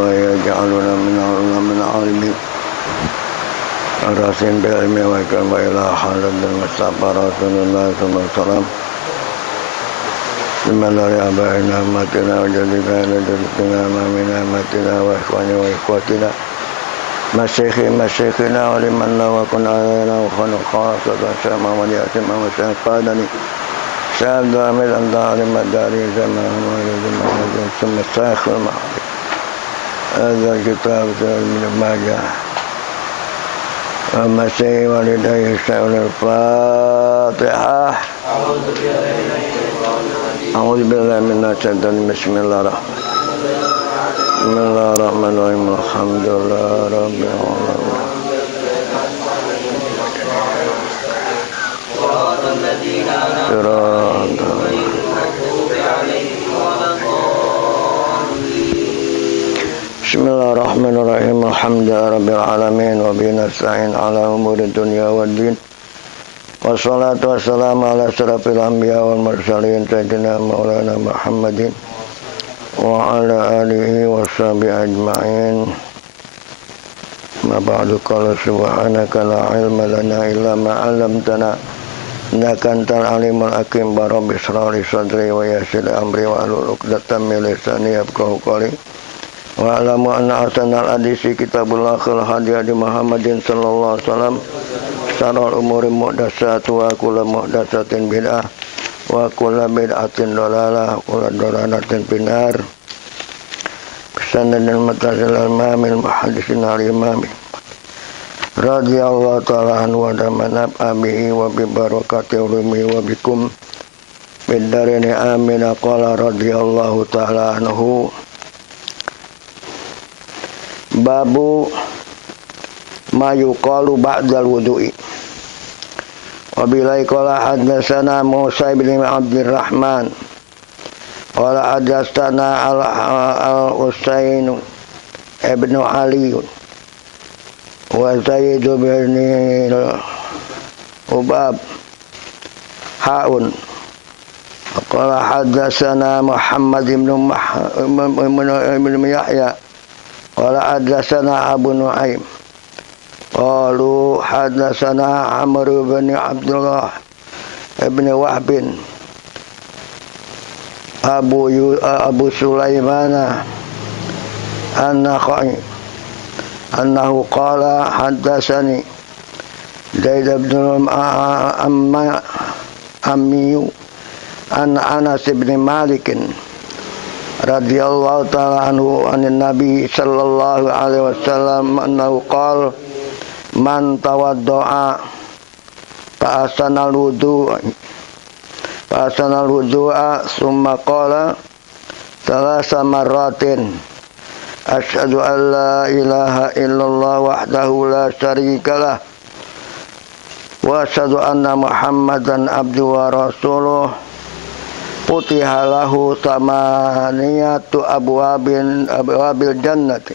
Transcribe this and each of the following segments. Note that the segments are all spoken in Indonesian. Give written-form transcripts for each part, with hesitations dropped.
ويجعلنا من العالمين الراسين بالعلم والكرم وإلى حالة المستعبرات الله ثم السلام ثم لآبائنا أمتنا وجدنا جدتنا أمامنا أمتنا وإخواننا وإخواتنا مشايخنا ولمن لا وكن علينا وخن خاصة سما وليأتم وسيقادني سعد عمل أنت علم الداري زمان ولد ثم الشيخ المعرفة هذا الكتاب من الماجة ومسيح والديه سأل الفاتحة أعوذ بالله من الشيطان بسم الله الرحمن الرحيم الحمد لله رب العالمين بسم الله الرحمن الرحيم الحمد لله رب العالمين وبه نستعين على أمور الدنيا والدين والصلاة والسلام على أشرف الأنبياء والمرسلين سيدنا مولانا محمد وعلى آله وصحبه أجمعين ما بعد قال سبحانك لا علم لنا إلا ما علمتنا إنك أنت العليم الحكيم رب اشرح لي صدري ويسر لي أمري واحلل عقدة من لساني يفقهوا قولي واعلموا أن أحسن الحديث كتابullah khairal hadi hadi Muhammadin sallallahu alaihi wasallam syarrul umuri muhdatsatuha wa kullu muhdatsatin bid'ah wa kullu bid'atin dhalalah wa kullu dhalalatin finnar sanadul mutasil al-imamil muhaddisin al-imam radhiyallahu ta'ala anhu wa damanab abihi wa bi barakati ulumi wa bikum bidarini amin qala radhiyallahu ta'ala anhu babu ma yuqalu ba'dal wudu'i wa bilai qala hadatsana Musa bin Abdurrahman qala hadatsana al-Husain ibn Ali wa Zaid bin Ubab haun qala hadatsana Muhammad ibn Yahya qala hadatsana Abu Nu'aim qalu hadatsana Amr bin Abdullah ibn Wahb Abu Sulaiman an-Nakhai annahu qala hadatsani Zaid bin Ammi an Anas bin Malik radhiyallahu ta'ala anhu anin nabi sallallahu alaihi wasallam annahu qala man tawaddo'a fa asanal wudu'a summa qala thalatha marratin asyhadu an la ilaha illallah wahdahu la syarikalah wa asyhadu anna muhammadan abduhu wa rasuluh putiha lahu samaniyatu abwabil jannati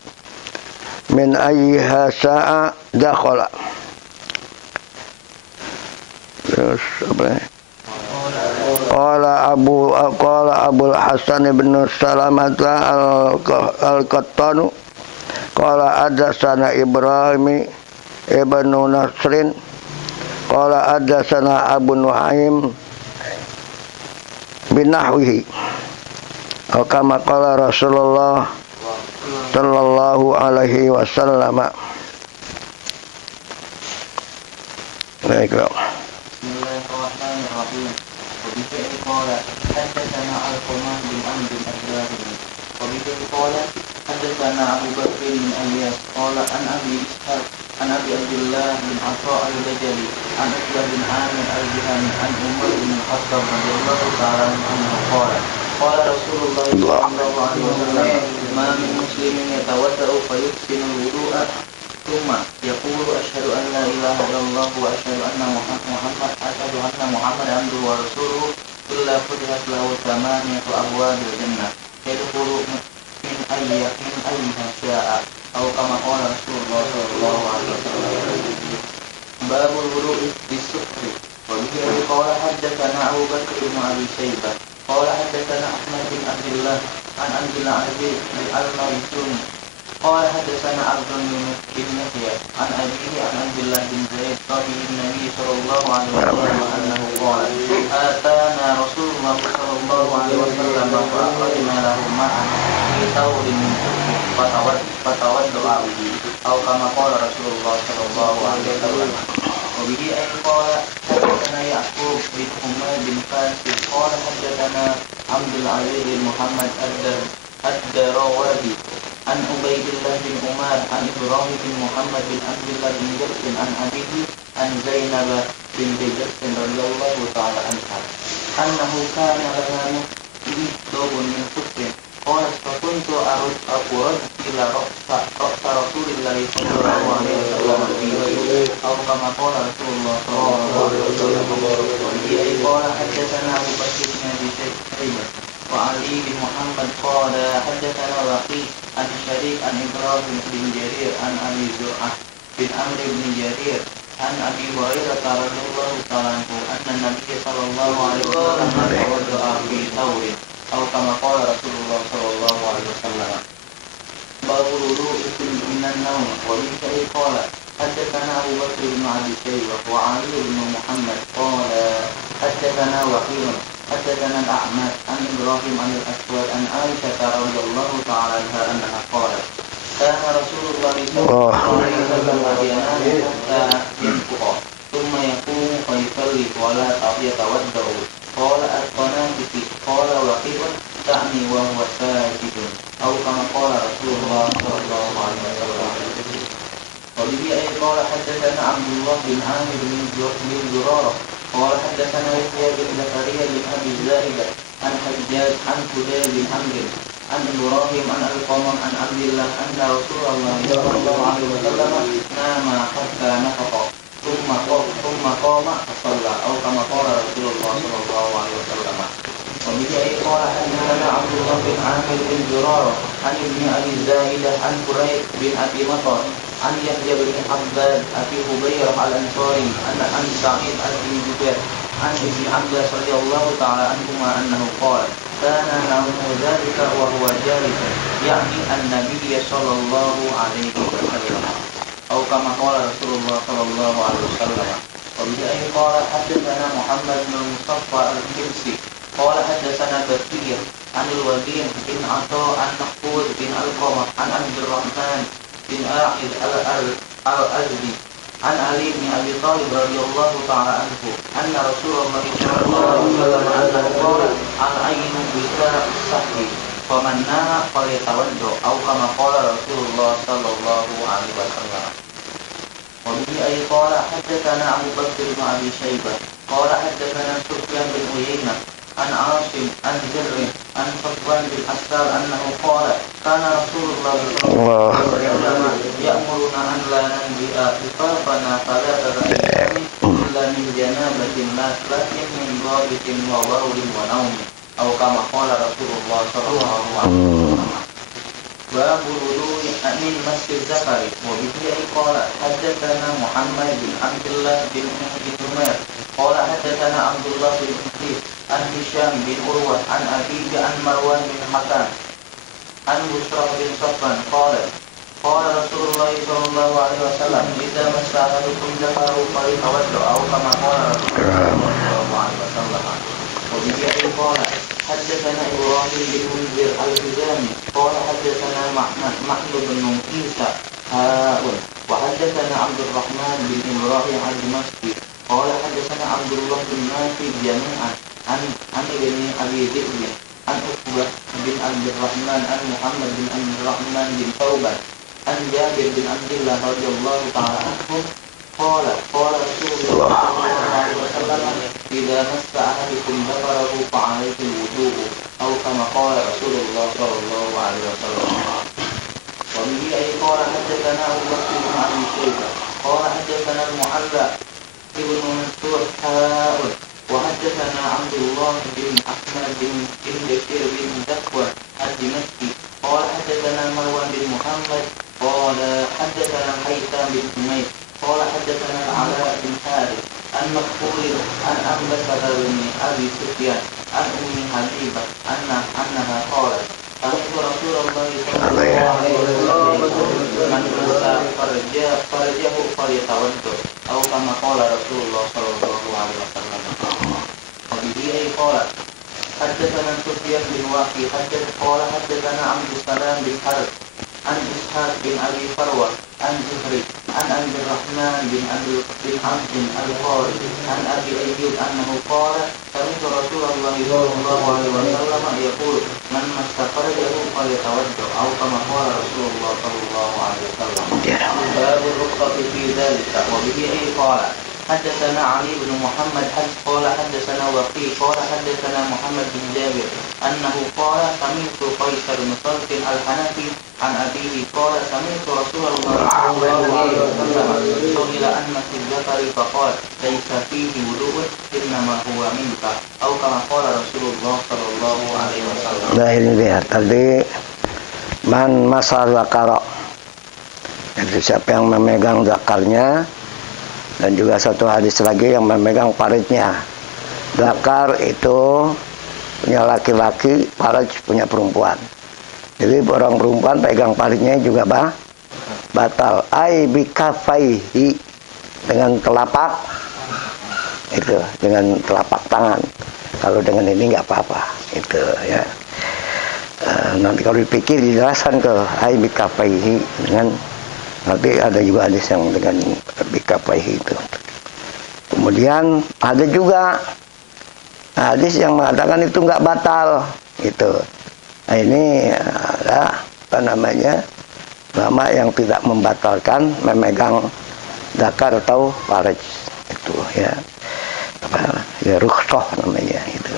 min ayyiha sa'a dakhala. Terus apa? Qala Abul Hasan ibn Salamata al-Qattanu qala hadatsana Ibrahim ibn Nasrin qala hadatsana Abu Nu'aim binahwihi kama qala Rasulullah sallallahu alaihi wasallam. Baiklah. Bismillahirrahmanirrahim. Wabihi qala hadatsana Al-Quman bin Amr bin Ibrahim. Wabihi qala hadatsana Abu Bakr bin Ayyas qala an Abi Ishaq an Abi Abdullah bin Atha al-Bajali an Uqbah bin Amir al-Juhani an Umar bin Khattab radhiyallahu ta'ala anhu qala qala Rasulullah sallallahu alaihi wasallam ma min muslimin yatawaddau fa yuhsinu al-wudu'a thumma yaqulu asyhadu an la ilaha illallah wa asyhadu anna Muhammadan abduhu wa rasuluhu illa futihat lahu thamaniyatu abwabil jannah yadkhulu min ayyiha sya'a atau kama qala Rasulullah sallallahu alaihi wasallam. Babul wudu'i bis-sukri. Wa bihi qala haddatsana Abu Bakr bin Abi Shaybah qala haddatsana Ahmad bin Abdullah an Abdul Aziz bin Al-Maisuni قال حدثنا عبد بن يحيى عن أبيه عن عبد الله بن زيد صاحب النبي صلى الله عليه وسلم أنه قال آتانا رسول الله صلى الله عليه وسلم فأخرجنا له معا في ثور من صفر فتودع به أو كما قال رسول الله صلى الله عليه وسلم. وبه أن قال حدثنا يعقوب بن حماد بن فاسد قال حدثنا عبد العزيز بن محمد الدراوردي عن عبيد الله بن عمر عن إبراهيم بن محمد بن عبد الله بن جبس عن أبيه عن زينب بنت جبس رضي الله تعالى عنها أنه كان لها ثوب من صفر قالت فكنت أرد إلى رأس رسول الله صلى الله عليه وسلم في وجهه أو كما قال رسول الله صلى الله عليه وسلم. وبه قال حدثنا أبو بكر بن أبي شيبة وعلي بن محمد قال حدثنا وقيل عن شريك عن إبراهيم بن جرير عن أبي زرعة بن عمرو بن جرير عن أبي هريرة رضي الله تعالى عنه أن النبي صلى الله عليه وسلم توضأ في ثور أو كما قال رسول الله صلى الله عليه وسلم. باب الوضوء من النوم. وبه قال حدثنا أبو بكر بن أبي شيبة وعلي بن محمد قال حدثنا وقيل حدثنا الأعمش عن إبراهيم عن الأسود عن عائشة رضي الله تعالى عنها أنها قالت كان رسول الله صلى الله عليه وسلم ينام حتى ينفخ ثم يقوم فيصلي ولا يتودع. قال القنافس قال وقيل تعني وهو ساجد أو كما قال رسول الله صلى الله عليه وسلم. وبه قال حدثنا عبد الله بن عامر بن زرارة قال حدثنا يحيى بن زكريا بن أبي الزائدة عن حجاج عن فضيل بن عمرو عن إبراهيم عن القمر عن عبد الله أن رسول الله صلى الله عليه وسلم نام حتى نفخ ثم قام فصلى أو كما قال رسول الله صلى الله عليه وسلم. وبه قال حدثنا عبد الله بن عامر بن زرارة عن ابن أبي الزائدة عن قريب بن أبي مطر عن يحيى بن حبان أبي هبيرة الأنصاري عن سعيد بن جبير عن ابن عباس رضي الله تعالى عنهما أنه قال كان نوم ذلك وهو جالس يعني النبي صلى الله عليه وسلم أو كما قال رسول الله صلى الله عليه وسلم. وبه قال حدثنا محمد بن المصطفى الكنسي قال حدثنا بكير عن الوديع بن عطاء عن محفوظ بن القمة عن عبد الرحمن بن آعد الأزدي عن علي بن أبي طالب رضي الله تعالى عنه أن رسول الله صلى الله عليه وسلم أنه قال العين وكاء الصحي فمن نام فليتودع أو كما قال رسول الله صلى الله عليه وسلم. وبه قال حدثنا أبو بكر بن أبي شيبة قال حدثنا سفيان بن عيينة عن عاصم عن زر عن صفوان بن أسال أنه قال كان رسول الله صلى الله عليه وسلم يأمرنا أن لا ننبئ خفافنا ثلاثة أيام إلا من جنابة لكن من ضابط وبول ونوم أو كما قال رسول الله صلى الله عليه وسلم. باب الوضوء من مس الذكر. وبه قال حدثنا محمد بن عبد الله بن عمير قال حدثنا عبد الله بن حديث عن هشام بن عروة عن أبيه عن مروان بن حكام عن بشرى بن صفوان قال رسول الله صلى الله عليه وسلم إذا مس أحدكم ذكره فليتودع أو كما قال رسول الله صلى الله عليه وسلم. وبه قال حدثنا إبراهيم بن منذر الهزامي قال حدثنا محمد بن عيسى وحدثنا عبد الرحمن بن إبراهيم الدمشقي قال حدثنا عبد الله بن نافع جميعا عن ابن أبي ذئب عن عقبة بن عبد الرحمن عن محمد بن عبد الرحمن بن ثوبان عن جابر بن عبد الله رضي الله تعالى عنه قال رسول الله صلى الله عليه وسلم إذا مس أحدكم ذكره فعليه الوضوء أو كما قال رسول الله صلى الله عليه وسلم. وبه قال حدثنا أبو بكر بن أبي شيبة قال حدثنا المعلى ابن منصور وحدثنا عبد الله بن أحمد بن بشير بن ذكوان الدمشقي قال حدثنا مروان بن محمد قال حدثنا هيثم بن حميد قال حدثنا العلاء بن حارث عن مكحول عن أنبسة بن أبي سفيان عن أم حبيبة أنها قالت سمعت رسول الله صلى الله عليه وسلم man masa farjahu falyatawaddu atau kama qala Rasulullah sallallahu alaihi wasallam. Wa bihi ay qala haddatsana Sufyan bin Waqi haddatsana Abdus Salam bin Harb an Ishaq bin Abi Farwa an Zuhri an Abdurrahman bin Abd al-Qari an Abi Ayyub annahu qala sami'tu Rasulullah sallallahu alaihi wasallam yaqul man mastafarjahu falyatawaddu atau kama qala Rasulullah sallallahu alaihi wasallam. Babu rukhsati fi dzalika wa bihi qala حدثنا علي بن محمد قال حدثنا وقيع قال حدثنا محمد بن جابر أنه قال سمعت قيس بن صلت الحنفي عن أبيه قال سمعت رسول الله صلى الله عليه وسلم سئل عن مس الذكر فقال ليس فيه وضوء إنما هو منك أو كما قال رسول الله صلى الله عليه وسلم. Nah ini lihat tadi man masa zakara, itu siapa yang memegang zakarnya. Dan juga satu hadis lagi yang memegang paritnya. Zakar itu punya laki-laki, parit punya perempuan. Jadi orang perempuan pegang paritnya juga batal. Ai bikafaihi, dengan telapak itu, dengan telapak tangan. Kalau dengan ini nggak apa-apa itu ya. Nanti kalau dipikir dijelaskan ke ai bikafaihi dengan, nanti ada juga hadis yang dengan bikafaihi itu. Kemudian ada juga hadis yang mengatakan itu nggak batal itu. Nah, ini ada apa namanya, ulama yang tidak membatalkan memegang zakar atau farj itu ya, apa ya, rukhsah namanya itu.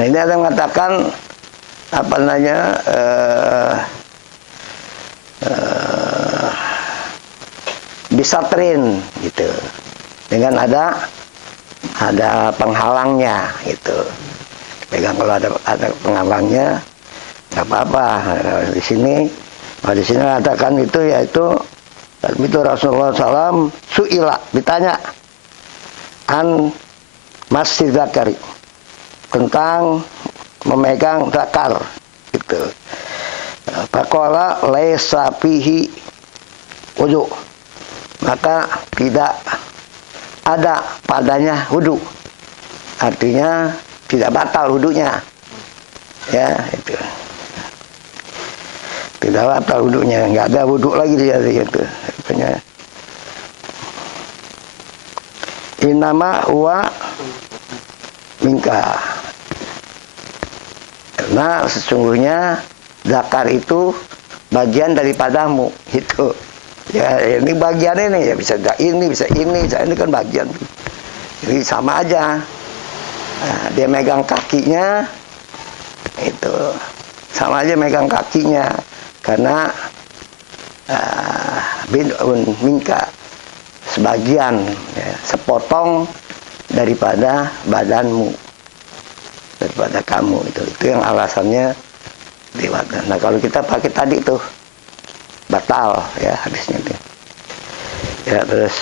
Nah ini ada yang mengatakan apa namanya bisatrin gitu, dengan ada penghalangnya gitu. Pegang kalau ada penghalangnya nggak apa-apa. Di sini katakan itu, yaitu itu Rasulullah SAW su'ila, ditanya an masjid zakari, tentang memegang zakar gitu. Faqala laisa fihi wudu, maka tidak ada padanya wudu, artinya tidak batal wudunya ya, itu tidak batal wudunya, nggak ada wudu lagi dia gitu. Artinya inama huwa minka, karena sesungguhnya zakar itu bagian daripadamu itu. Ya ini bagian ini, ya bisa ini, bisa ini kan bagian. Jadi sama aja. Nah, dia megang kakinya itu sama aja megang kakinya, karena bid'un minka, sebagian ya, sepotong daripada badanmu, daripada kamu itu yang alasannya lewat. Nah kalau kita pakai tadi tuh batal ya hadisnya itu ya. Terus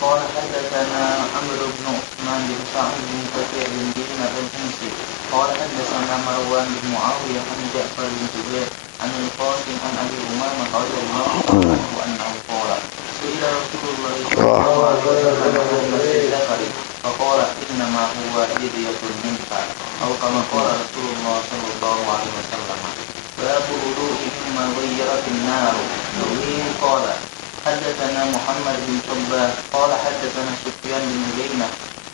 قال حدثنا عمرو بن عثمان بن سعيد بن كثير بن دينار الحمصي قال حدثنا مروان بن معاوية عن جعفر بن زبير عن القاسم عن أبي أمامة رضي الله عنه أنه قال سئل رسول الله صلى الله عليه وسلم عن مس الذكر فقال إنما هو هدية منك أو كما قال رسول الله صلى الله عليه وسلم. باب الوضوء مما غيرت النار. وبه قال حدثنا محمد بن شباب قال حدثنا سفيان بن عيينة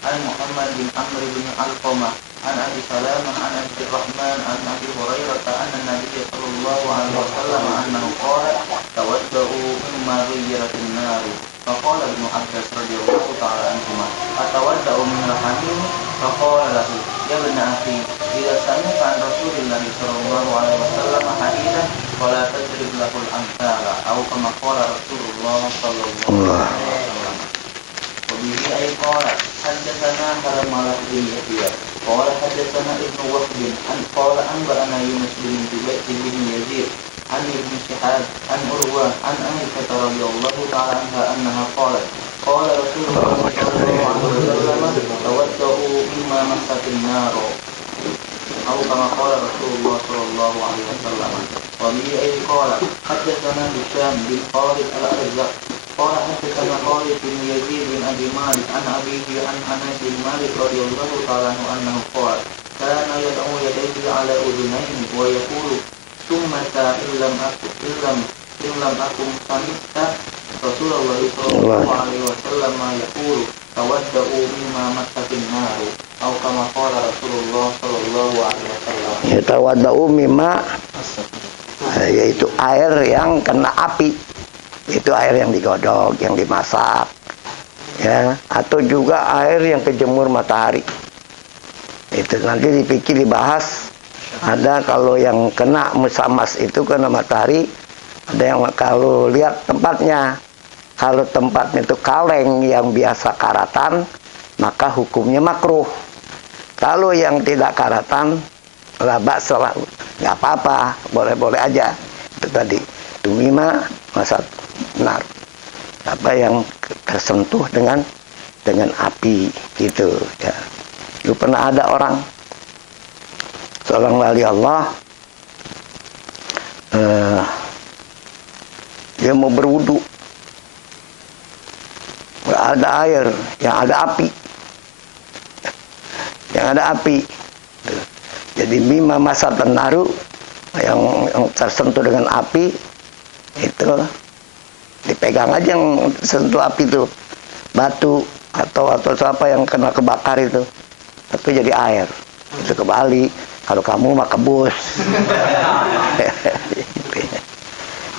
عن محمد بن عمرو بن علقمة عن أبي سلامة عن عبد الرحمن عن أبي هريرة أن النبي صلى الله عليه وسلم أنه قال تودؤوا مما غيرت النار. فقال ابن عباس رضي الله تعالى عنهما أتودأ من الحميم؟ فقال له يا ابن أخي إذا سمعت عن رسول الله صلى الله عليه وسلم حديثا فلا تضرب له الأمثال أو كما قال رسول الله صلى الله عليه وسلم. وبه أي قال حدثنا حرملة بن يحيى قال حدثنا ابن وهب قال أنبأنا يونس بن يزيد عن ابن شهاب عن عروة عن عائشة رضي الله تعالى عنها أنها قالت قال رسول الله صلى الله عليه وسلم تودؤوا مما مست النار. أو كما قال رسول الله صلى الله عليه وسلم. وبه قال حدثنا هشام بن خالد الأرزاق قال حدثنا خالد بن يزيد بن أبي مالك عن أبيه عن أنس بن مالك رضي الله تعالى عنه أنه قال كان يدعو يديه على أذنيه ويقول ثم إن لم أكن سمعت رسول الله صلى الله عليه وسلم يقول tawadda'u mimma massatin nar atau kama qala Rasulullah sallallahu alaihi wasallam. Ya, tawadda'u mimma, yaitu air yang kena api. Itu air yang digodok, yang dimasak. Ya, atau juga air yang kejemur matahari. Itu nanti dibahas. Ada kalau yang kena musamas itu kena matahari, ada yang kalau lihat tempatnya. Kalau tempatnya itu kaleng yang biasa karatan, maka hukumnya makruh. Kalau yang tidak karatan, labak selalu, nggak apa-apa, boleh-boleh aja. Itu tadi, tumima masat nar. Apa yang tersentuh dengan api gitu. Ya. Itu pernah ada seorang wali Allah, dia mau berwudu. Ada air, yang ada api. Yang ada api. Jadi mimma masatan naru, yang tersentuh dengan api, itu dipegang aja yang tersentuh api itu. Batu atau apa yang kena kebakar itu. Tapi jadi air. Itu kembali. Kalau kamu mah kebus.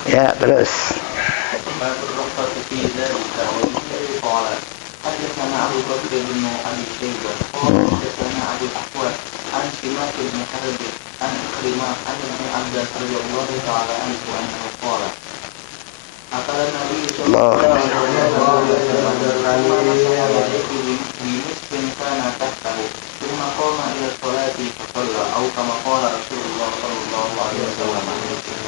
Ya, terus. حدثنا أبو بكر بن أبي شيبة قال حدثنا أبو الأحوال عن سماك بن حرب عن إكرمة عن ابن عباس رضي الله تعالى عنه أنه قال أقل النبي صلى الله عليه وسلم بمسك كان تحته ثم قام إلى الصلاة فصلى أو كما قال رسول الله صلى الله عليه وسلم.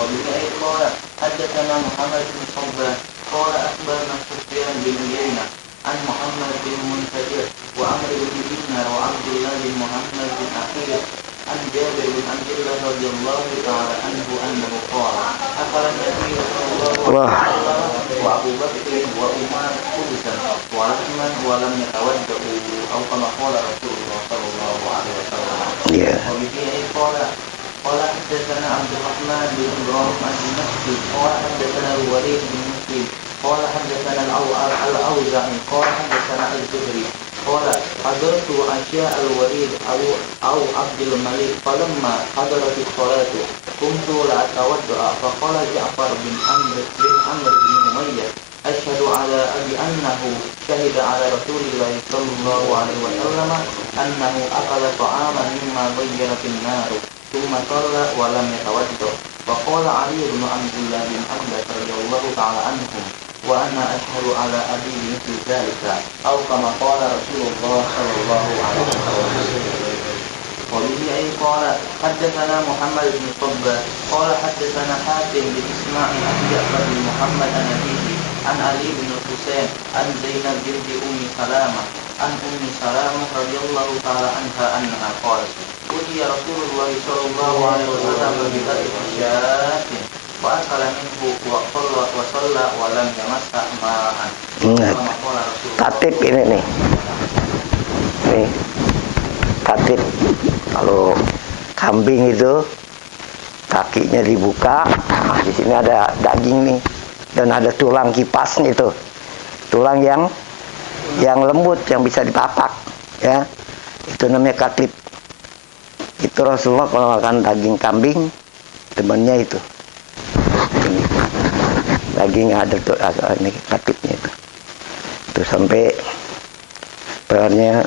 وبه قال حدثنا محمد بن صباح قال أخبرنا سفيان بن عيينة عن محمد بن منكدر وعمر بن دينار وعبد الله بن محمد بن عقيل عن جابر بن عبد الله رضي الله تعالى عنه أنه قال أكل النبي صلى الله عليه وسلم وأبو بكر وعمر خبزا ولحما ولم يتودعوا أو كما قال رسول الله صلى الله عليه وسلم. وبه قال حدثنا عبد الرحمن بن إبراهيم الدمشقي قال حدثنا الوليد بن مسلم قال حدثنا الأوزاعي قال حدثنا الزهري قال حضرت عشاء الوليد أو عبد الملك فلما حضرت الصلاة قمت لأتودع فقال جعفر بن عمرو بن أمية أشهد على أبي أنه شهد على رسول الله صلى الله عليه وسلم أنه أكل طعاما مما غيرت النار ثم صلى ولم يتودع. فقال علي بن عبد الله بن عباس رضي الله تعالى عنهم وأنا أشهد على أبي مثل ذلك أو كما قال رسول الله صلى الله عليه وسلم. وبه قال حدثنا محمد بن صباح قال حدثنا حاتم بن إسماعيل عن جعفر بن محمد عن أبيه عن علي بن الحسين عن زينب بنت أم سلامة عن أم سلامة رضي الله تعالى عنها أنها قالت أتي رسول الله صلى الله عليه وسلم بذبح شاة وأكل منه وصلى ولم يمس ماء. Tatib ini nih. Nih. Tatib. Kalau kambing itu kakinya dibuka, nah di sini ada daging nih dan ada tulang kipasnya itu. Tulang yang lembut yang bisa dipapak, ya. Itu namanya katib. Itu Rasulullah kalau makan daging kambing, temannya itu. Ini. Dagingnya ada tuh ini katibnya itu. Itu sampai perannya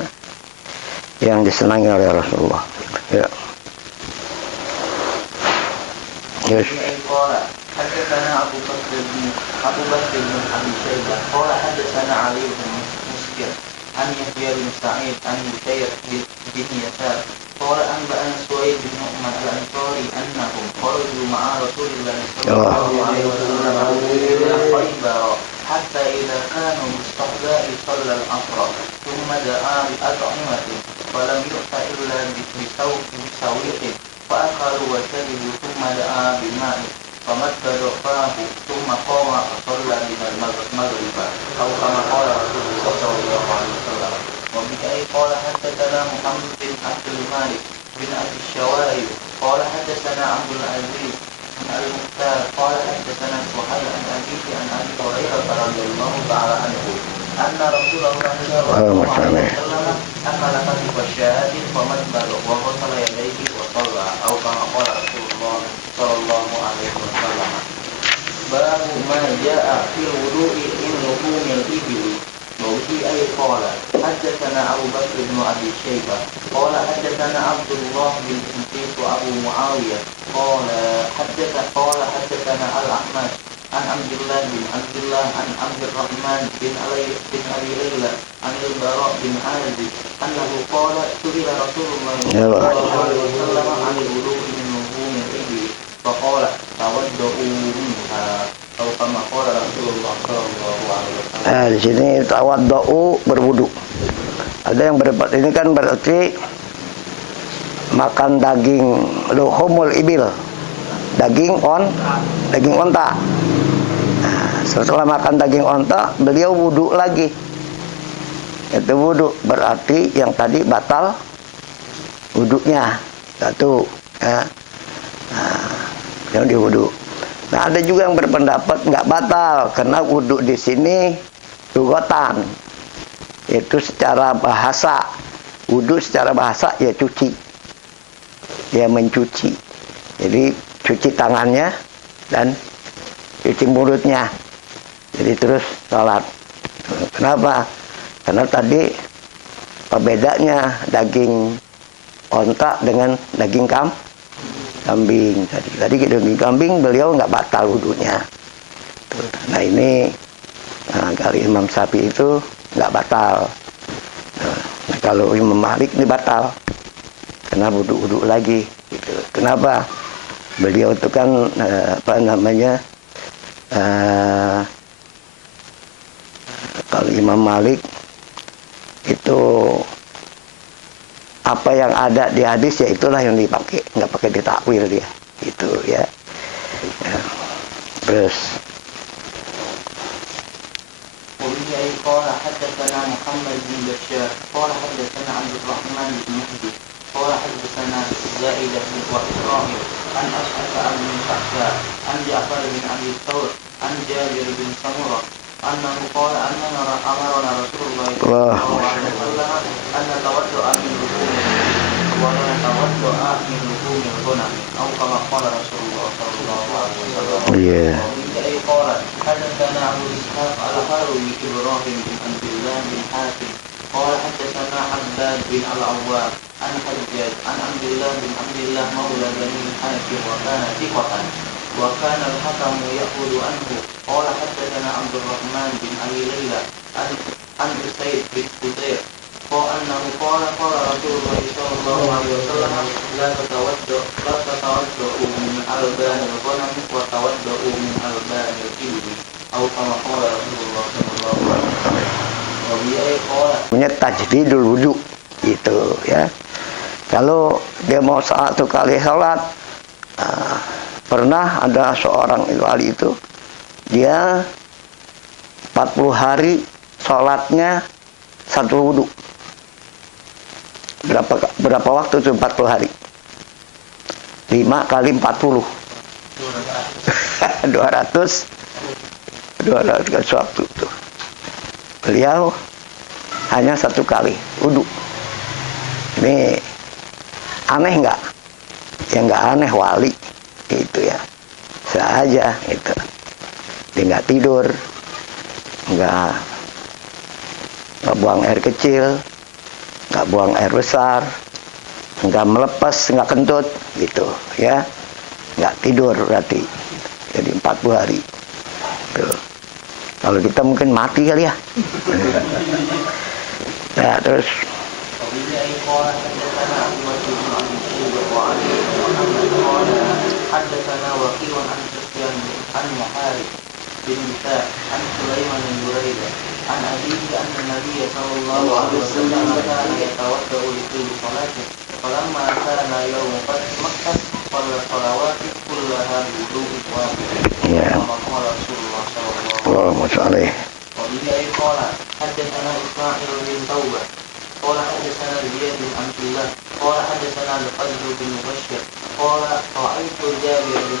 yang disenangi oleh Rasulullah. Ya. Yes. حدثنا أبو بكر بن أبي شيبة قال حدثنا علي بن مسكر عن يحيى بن سعيد عن بشير بن يسار قال أنبأنا سويد بن نعمان الأنصاري أنهم خرجوا مع رسول الله صلى الله عليه وسلم إلى خيبر حتى إذا كانوا مستقبل صلى العصر ثم دعا بأطعمة فلم يؤت إلا بسويق فأكلوا وشربوا ثم دعا بالماء فمد فاه ثم قام فصلى بنا المغرب أو كما قال رسول الله صلى الله عليه وسلم. وبه قال حدثنا محمد بن عبد المالك بن أبي الشوارب قال حدثنا عبد العزيز بن المختار قال حدثنا سهيل عن أبيه عن أبي هريرة رضي الله تعالى عنه أن رسول الله صلى الله عليه وسلم أكل كتف الشاة فمد وغسل يديه وصلى أو كما قال رسول الله صلى الله عليه وسلم. باب ما جاء في الوضوء من لحوم الإبل. وفي أي قال حدثنا أبو بكر بن أبي شيبة قال حدثنا عبد الله بن إنقيس وأبو معاوية قال حدثنا الأحمد عن عبد الله عن عبد الرحمن بن أبي ليلى عن البراء بن عازب أنه قال سئل رسول الله صلى الله عليه وسلم عن الوضوء من لحوم الإبل فقال تودؤوا منها atau kama qala Rasulullah sallallahu alaihi wasallam. Di sini tawaddu berwudu. Ada yang ini kan berarti makan daging luhumul ibil. Daging onta. Nah, setelah makan daging onta, beliau wudu lagi. Itu wudu berarti yang tadi batal wudunya. Satu, ya. Nah, yang diwudu. Nah, ada juga yang berpendapat nggak batal karena wudhu di sini lugotan. Itu secara bahasa. Wudhu secara bahasa ya cuci. Ya mencuci. Jadi cuci tangannya dan cuci mulutnya. Jadi terus sholat. Kenapa? Karena tadi pembedanya daging onta dengan daging kambing tadi daging kambing beliau nggak batal wudunya. Nah ini kali Imam Syafi'i itu nggak batal. Nah kalau Imam Malik ini batal karena wudu lagi. Gitu. Kenapa? Beliau itu kan kalau Imam Malik itu apa yang ada di hadis ya itulah yang dipakai, nggak pakai ditakwil dia, itu ya. Terus وبه قال حدثنا محمد بن بشار قال حدثنا عبد الرحمن بن مهدي قال حدثنا زائدة وإسرائيل عن أشعث بن شعشاع عن جعفر بن أبي ثور عن جابر بن سمرة أنه قال أننا أمرنا رسول الله صلى الله عليه وسلم أن نتوضأ من لحوم ولا نتوضأ من لحوم الغنم أو كما قال رسول الله صلى الله عليه وسلم. وبه قال حدثنا أبو إسحاق الحروي إبراهيم بن عبد الله بن حاتم قال حدثنا حباب بن العوام عن حجاج عن عبد الله مولى بني حاتم وكان ثقة وكان الحكم يأخذ عنه قال حدثنا عبد الرحمن بن أبي ليلى عن أسيد بن خزير أنه قال رسول الله صلى الله عليه وسلم لا تتوضأوا من ألبان الغنم وتوضأوا من ألبان الإبل أو كما قال رسول الله صلى الله عليه وسلم. وبه قال punya tajdidul wudu itu ya. Kalau dia mau satu kali sholat, pernah ada seorang wali itu dia 40 hari sholatnya satu wudu. Berapa waktu itu 40 hari? 5 kali 40 200 kali waktu itu. Beliau hanya satu kali wudu. Ini aneh nggak? Ya nggak aneh, wali itu ya. Saja itu. Dia nggak tidur, nggak buang air kecil, nggak buang air besar, nggak melepas, nggak kentut gitu ya. Nggak tidur berarti. Jadi 40 hari. Tuh. Kalau kita mungkin mati kali ya. Nah terus حدثنا وكيع عن سفيان عن محارب بن بكاء عن سليمان بن بريدة عن أبيه أن النبي صلى الله عليه وسلم كان يتوضأ لكل صلاة فلما كان يوم فتح مكة صلى الصلوات كلها بوضوء واحد كما قال رسول الله صلى الله عليه وسلم. وبه قال حدثنا إسماعيل بن توبة قال حدثنا زياد بن عبد الله قال حدثنا الفضل بن مبشر قال رأيت جابر بن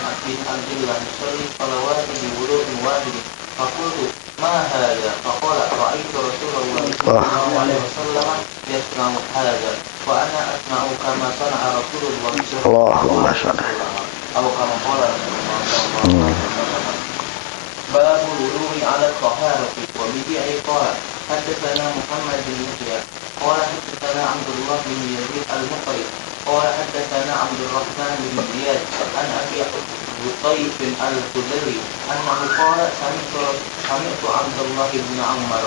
عبد الله يصلي صلوات بوضوء واحد فقلت ما هذا؟ فقال رأيت رسول الله صلى الله عليه وسلم يصنع هذا وأنا أسمع كما صنع رسول الله صلى الله عليه وسلم أو كما قال رسول الله صلى الله عليه وسلم. باب الوضوء على الطهارة. وبه قال حدثنا محمد بن يحيى قال حدثنا عبد الله بن يزيد المقري قال حدثنا عبد الرحمن بن زياد عن أبي طيف الخدري أنه قال سمعت عبد الله بن عمر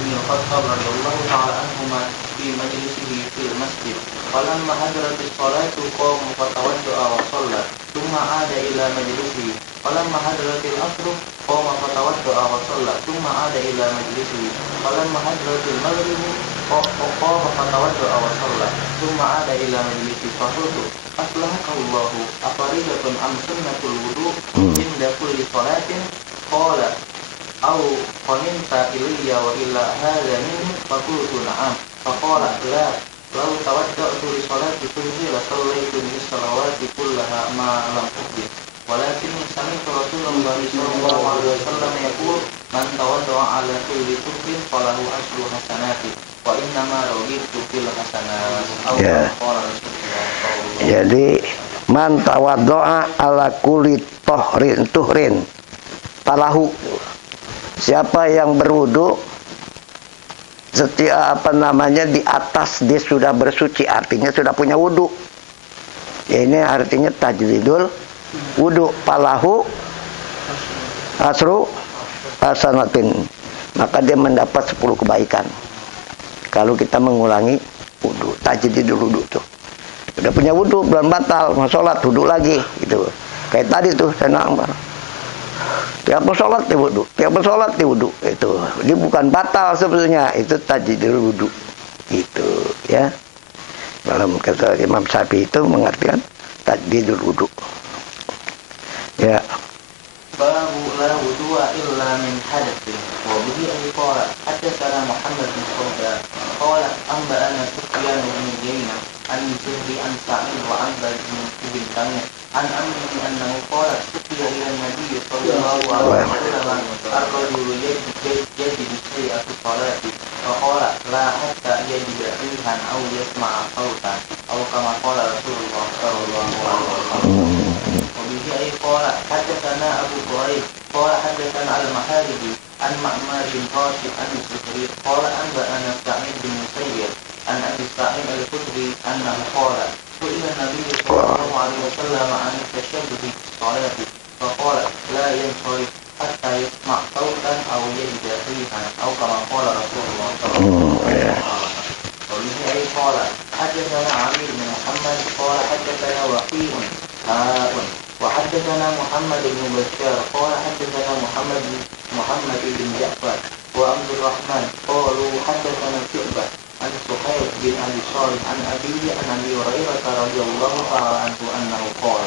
بن الخطاب رضي الله تعالى عنهما في مجلسه في المسجد فلما حضرت الصلاة قام فتوضأ وصلى ثم عاد إلى مجلسه فلما حضرت العصر قام فتوضأ وصلى ثم عاد إلى مجلسه فلما حضرت المغرب قام فتوضأ وصلى ثم عاد إلى مجلسه فقلت أصلحك الله أفريضة أم سنة الوضوء عند كل صلاة؟ قال أو قننت إلي وإلى هذا منه؟ فقلت نعم. فقال لا لو توضأت لصلاة الصبح لصليت بالصلوات كلها ما لم أحدث ولكن سمعت رسول الله صلى الله عليه وسلم يقول من توضأ على كل صبح فله عشر حسنات وإنما رغبت في الحسنات أو كما قال رسول الله صلى الله عليه وسلم. Jadi man tawaddo'a ala kulli tuhrin falahu, siapa yang berwudu setiap di atas dia sudah bersuci, artinya sudah punya wudu. Ya, ini artinya tajdidul wudu, falahu asru hasanatin, maka dia mendapat 10 kebaikan kalau kita mengulangi wudu. Tajdidul wudu tuh udah punya wudu, belum batal, mau sholat wudu lagi gitu. Kayak tadi tuh saya nambah tiap sholat di wudu, tiap sholat di wudu, itu ini bukan batal sebetulnya, itu tajdidul wudu itu ya. Dalam kata Imam Syafi'i itu mengartikan tajdidul wudu ya. Babu la wudu'a illa min hadatsin. Wa bihi qala hadatsana Muhammad bin Shu'bah qala anba'ana Sufyan bin Uyainah an Zuhri an Sa'id wa an bin Tamim an amri annahu qala sufiya ila an-nabiy sallallahu alaihi wasallam ar-rajulu yajidu shay'a fi salati fa qala la hatta yajida rihan aw yasma'a sawtan aw kama qala Rasulullah sallallahu alaihi wasallam. وبه قال حدثنا أبو كريب قال حدثنا المحاربي عن معمر بن راشد عن الزهري قال أنبأنا سعيد بن مسيب عن أبي سعيد الخدري أنه قال سئل النبي صلى الله عليه وسلم عن التشبه في الصلاة فقال لا ينصرف حتى يسمع صوتا أو يجد ريحا أو كما قال رسول الله صلى الله عليه وسلم. وبه قال حدثنا علي بن محمد قال حدثنا وكيع وحدثنا محمد بن بشار قال حدثنا محمد بن جعفر وعبد الرحمن قالوا حدثنا شعبة عن سحيل بن أبي صالح عن أبيه عن أبي هريرة رضي الله تعالى عنه أنه قال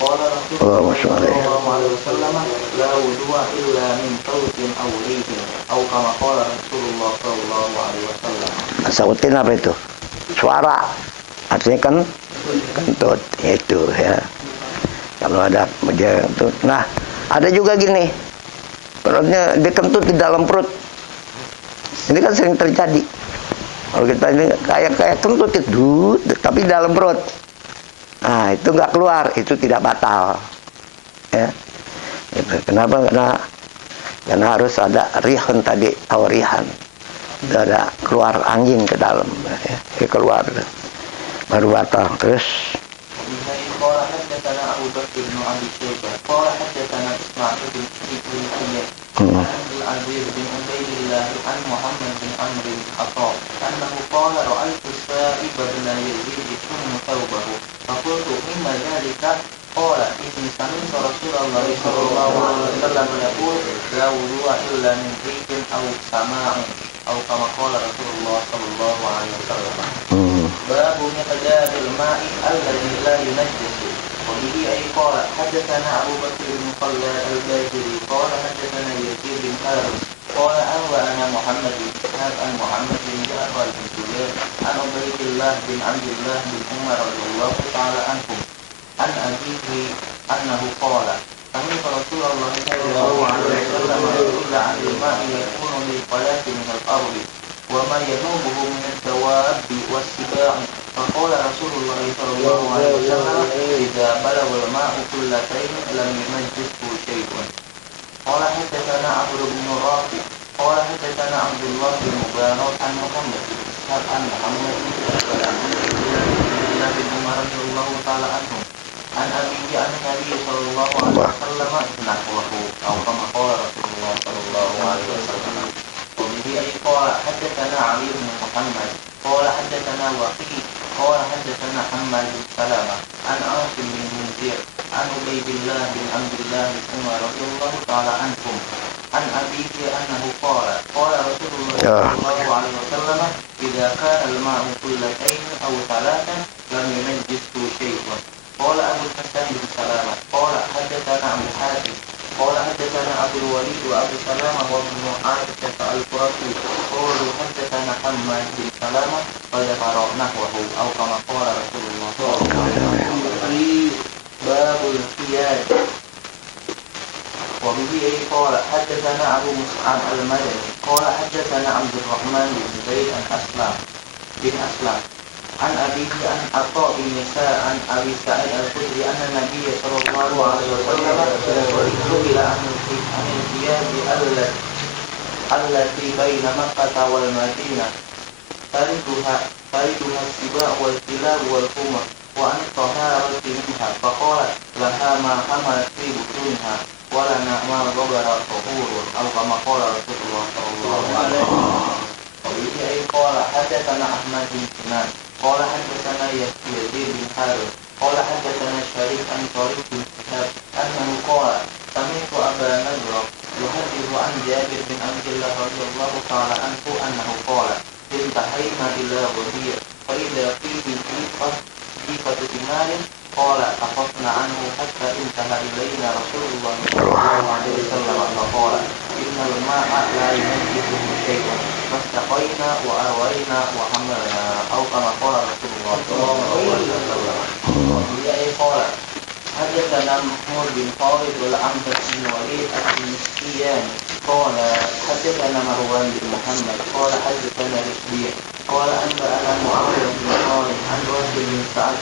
قال رسول الله صلى الله عليه وسلم لا وضوء إلا من صوت أو ريح أو كما قال رسول الله صلى الله عليه وسلم. Sautin apa itu? Suara, artinya kan kentut itu ya. Kalau ada dia kentut. Nah, ada juga gini, perutnya dikentut di dalam perut. Ini kan sering terjadi. Kalau kita ini kayak kentut itu, tapi di dalam perut. Nah, itu nggak keluar, itu tidak batal. Ya. Itu. Kenapa? Karena harus ada rihan tadi, awrihan. Ada keluar angin ke dalam, ya, keluar baru batal. Terus قال حدثنا أبو بكر بن أبي شيبة قال حدثنا إسماعيل بن أياس عن عبد العزيز بن عبيد الله عن محمد بن عمرو بن الخطاب أنه قال رأيت السائب بن يزيد يشم ثوبه فقلت مما ذلك قال إني سمعت رسول الله صلى الله عليه وسلم يقول لا وضوء إلا من ريح أو سماع أو كما قال رسول الله صلى الله عليه وسلم. باب مقدار الماء الذي لا ينجس. وبه أي قال حدثنا أبو بكر بن خلاد الباجري قال حدثنا يزيد بن هارون قال أنبأنا محمد بن إسحاق عن محمد بن جعفر بن زبير عن عبيد الله بن عبد الله بن عمر رضي الله تعالى عنهم عن أبيه أنه قال سمعت رسول الله صلى الله عليه وسلم يقول عن الماء يكون للفلاة من الأرض وما ينوبه من الدواب والسباع. فقال رسول الله صلى الله عليه وسلم إذا بلغ الماء كلتين لم ينجسه شيء. قال حدثنا عمرو بن رافع قال حدثنا عبد الله بن مبارك عن محمد بن إسحاق عن محمد بن جعفر عن عبد الله بن عمر رضي الله تعالى عنهم عن أبيه عن النبي صلى الله عليه وسلم نحوه أو كما قال رسول الله صلى الله عليه وسلم. وبه أي قال حدثنا علي بن محمد قال حدثنا وقيل قال حدثنا حماد بن سلمة عن عاصم بن منذر عن عبيد الله بن عبد الله بن عمر رضي الله تعالى عنهم عن أبيه أنه قال قال رسول الله صلى الله عليه وسلم إذا كان الماء كلتين أو ثلاثا لم ينجسه شيء. قال أبو الحسن بن سلامة قال حدثنا أبو حاتم قال حدثنا أبو الوليد وأبو سلامة وابن عائشة القرشي قالوا حدثنا حماد بن سلامة وذكر نحوه أو كما قال رسول الله صلى الله عليه وسلم. باب الحياد. وبه قال حدثنا أبو مسعد المدني قال حدثنا عبد الرحمن بن زيد بن أسلم عن أبيه عن عطاء بن يسار عن أبي سعيد الخدري أن النبي صلى الله عليه وسلم سئل عن الحياد التي بين مكة والمدينة تلدها السباع والكلاب والحمر وعن الطهارة منها فقال لها ما حملت في بطونها ولنا ما ضبر طهور أو كما قال رسول الله صلى الله عليه وسلم. وبه قال حدثنا أحمد بن سنان قال حدثنا يزيد بن هارون قال حدثنا الشريف عن طريق بن شهاب أنه قال سمعت أبا نضرة يحدث عن جابر بن عبد الله رضي الله تعالى عنه أنه قال انتهينا إلى غدير فإذا فيه جيفة ثمار قال أخذنا عنه حتى انتهى إلينا رسول الله صلى الله عليه وسلم فقال إن الماء لا ينجسه شيء فاستقينا وأروينا وحملنا أو كما قال رسول الله صلى الله عليه وسلم. قال حدثنا محمود بن خالد والعنبس بن وليد المسكياني قال حدثنا مروان بن محمد قال حدثنا رشدي قال أنبأنا معاوية بن خالد عن راشد بن سعد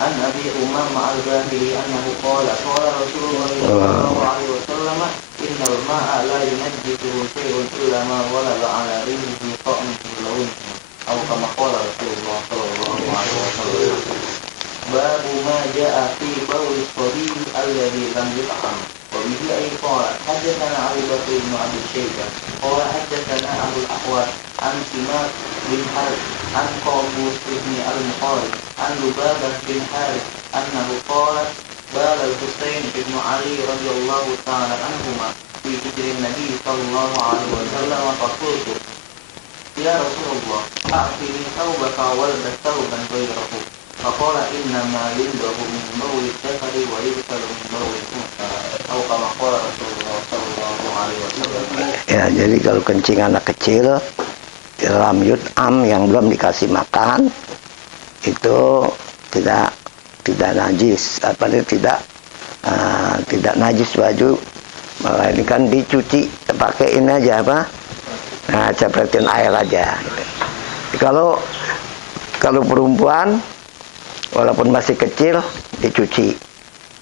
عن أبي أمامة الباهلي أنه قال قال رسول الله صلى الله عليه وسلم إن الماء لا ينجسه شيء إلا ما ولد على ريحه طعمه لونه أو كما قال رسول الله صلى الله عليه وسلم. باب ما جاء في بول الصبي الذي لم يطعم. وبه أي قال حدثنا أبو بكر بن أبي شيبة قال حدثنا أبو الأحوال عن سماك بن حارث عن قابوس بن المخارج عن لبابة بن حارث أنه قال بال الحسين بن علي رضي الله تعالى عنهما في حجر النبي صلى الله عليه وسلم فقلت يا رسول الله أعطني ثوبك والبس ثوبا غيره فقال إنما ينبغ من بول الذكر ويغسل من بول الأنثى أو كما قال رسول الله صلى الله عليه وسلم. Ya, jadi kalau kencing anak kecil dalam yut'am yang belum dikasih makan itu tidak najis, tidak najis baju, melainkan dicuci, pakai ini aja cepretin air aja. Kalau perempuan walaupun masih kecil dicuci,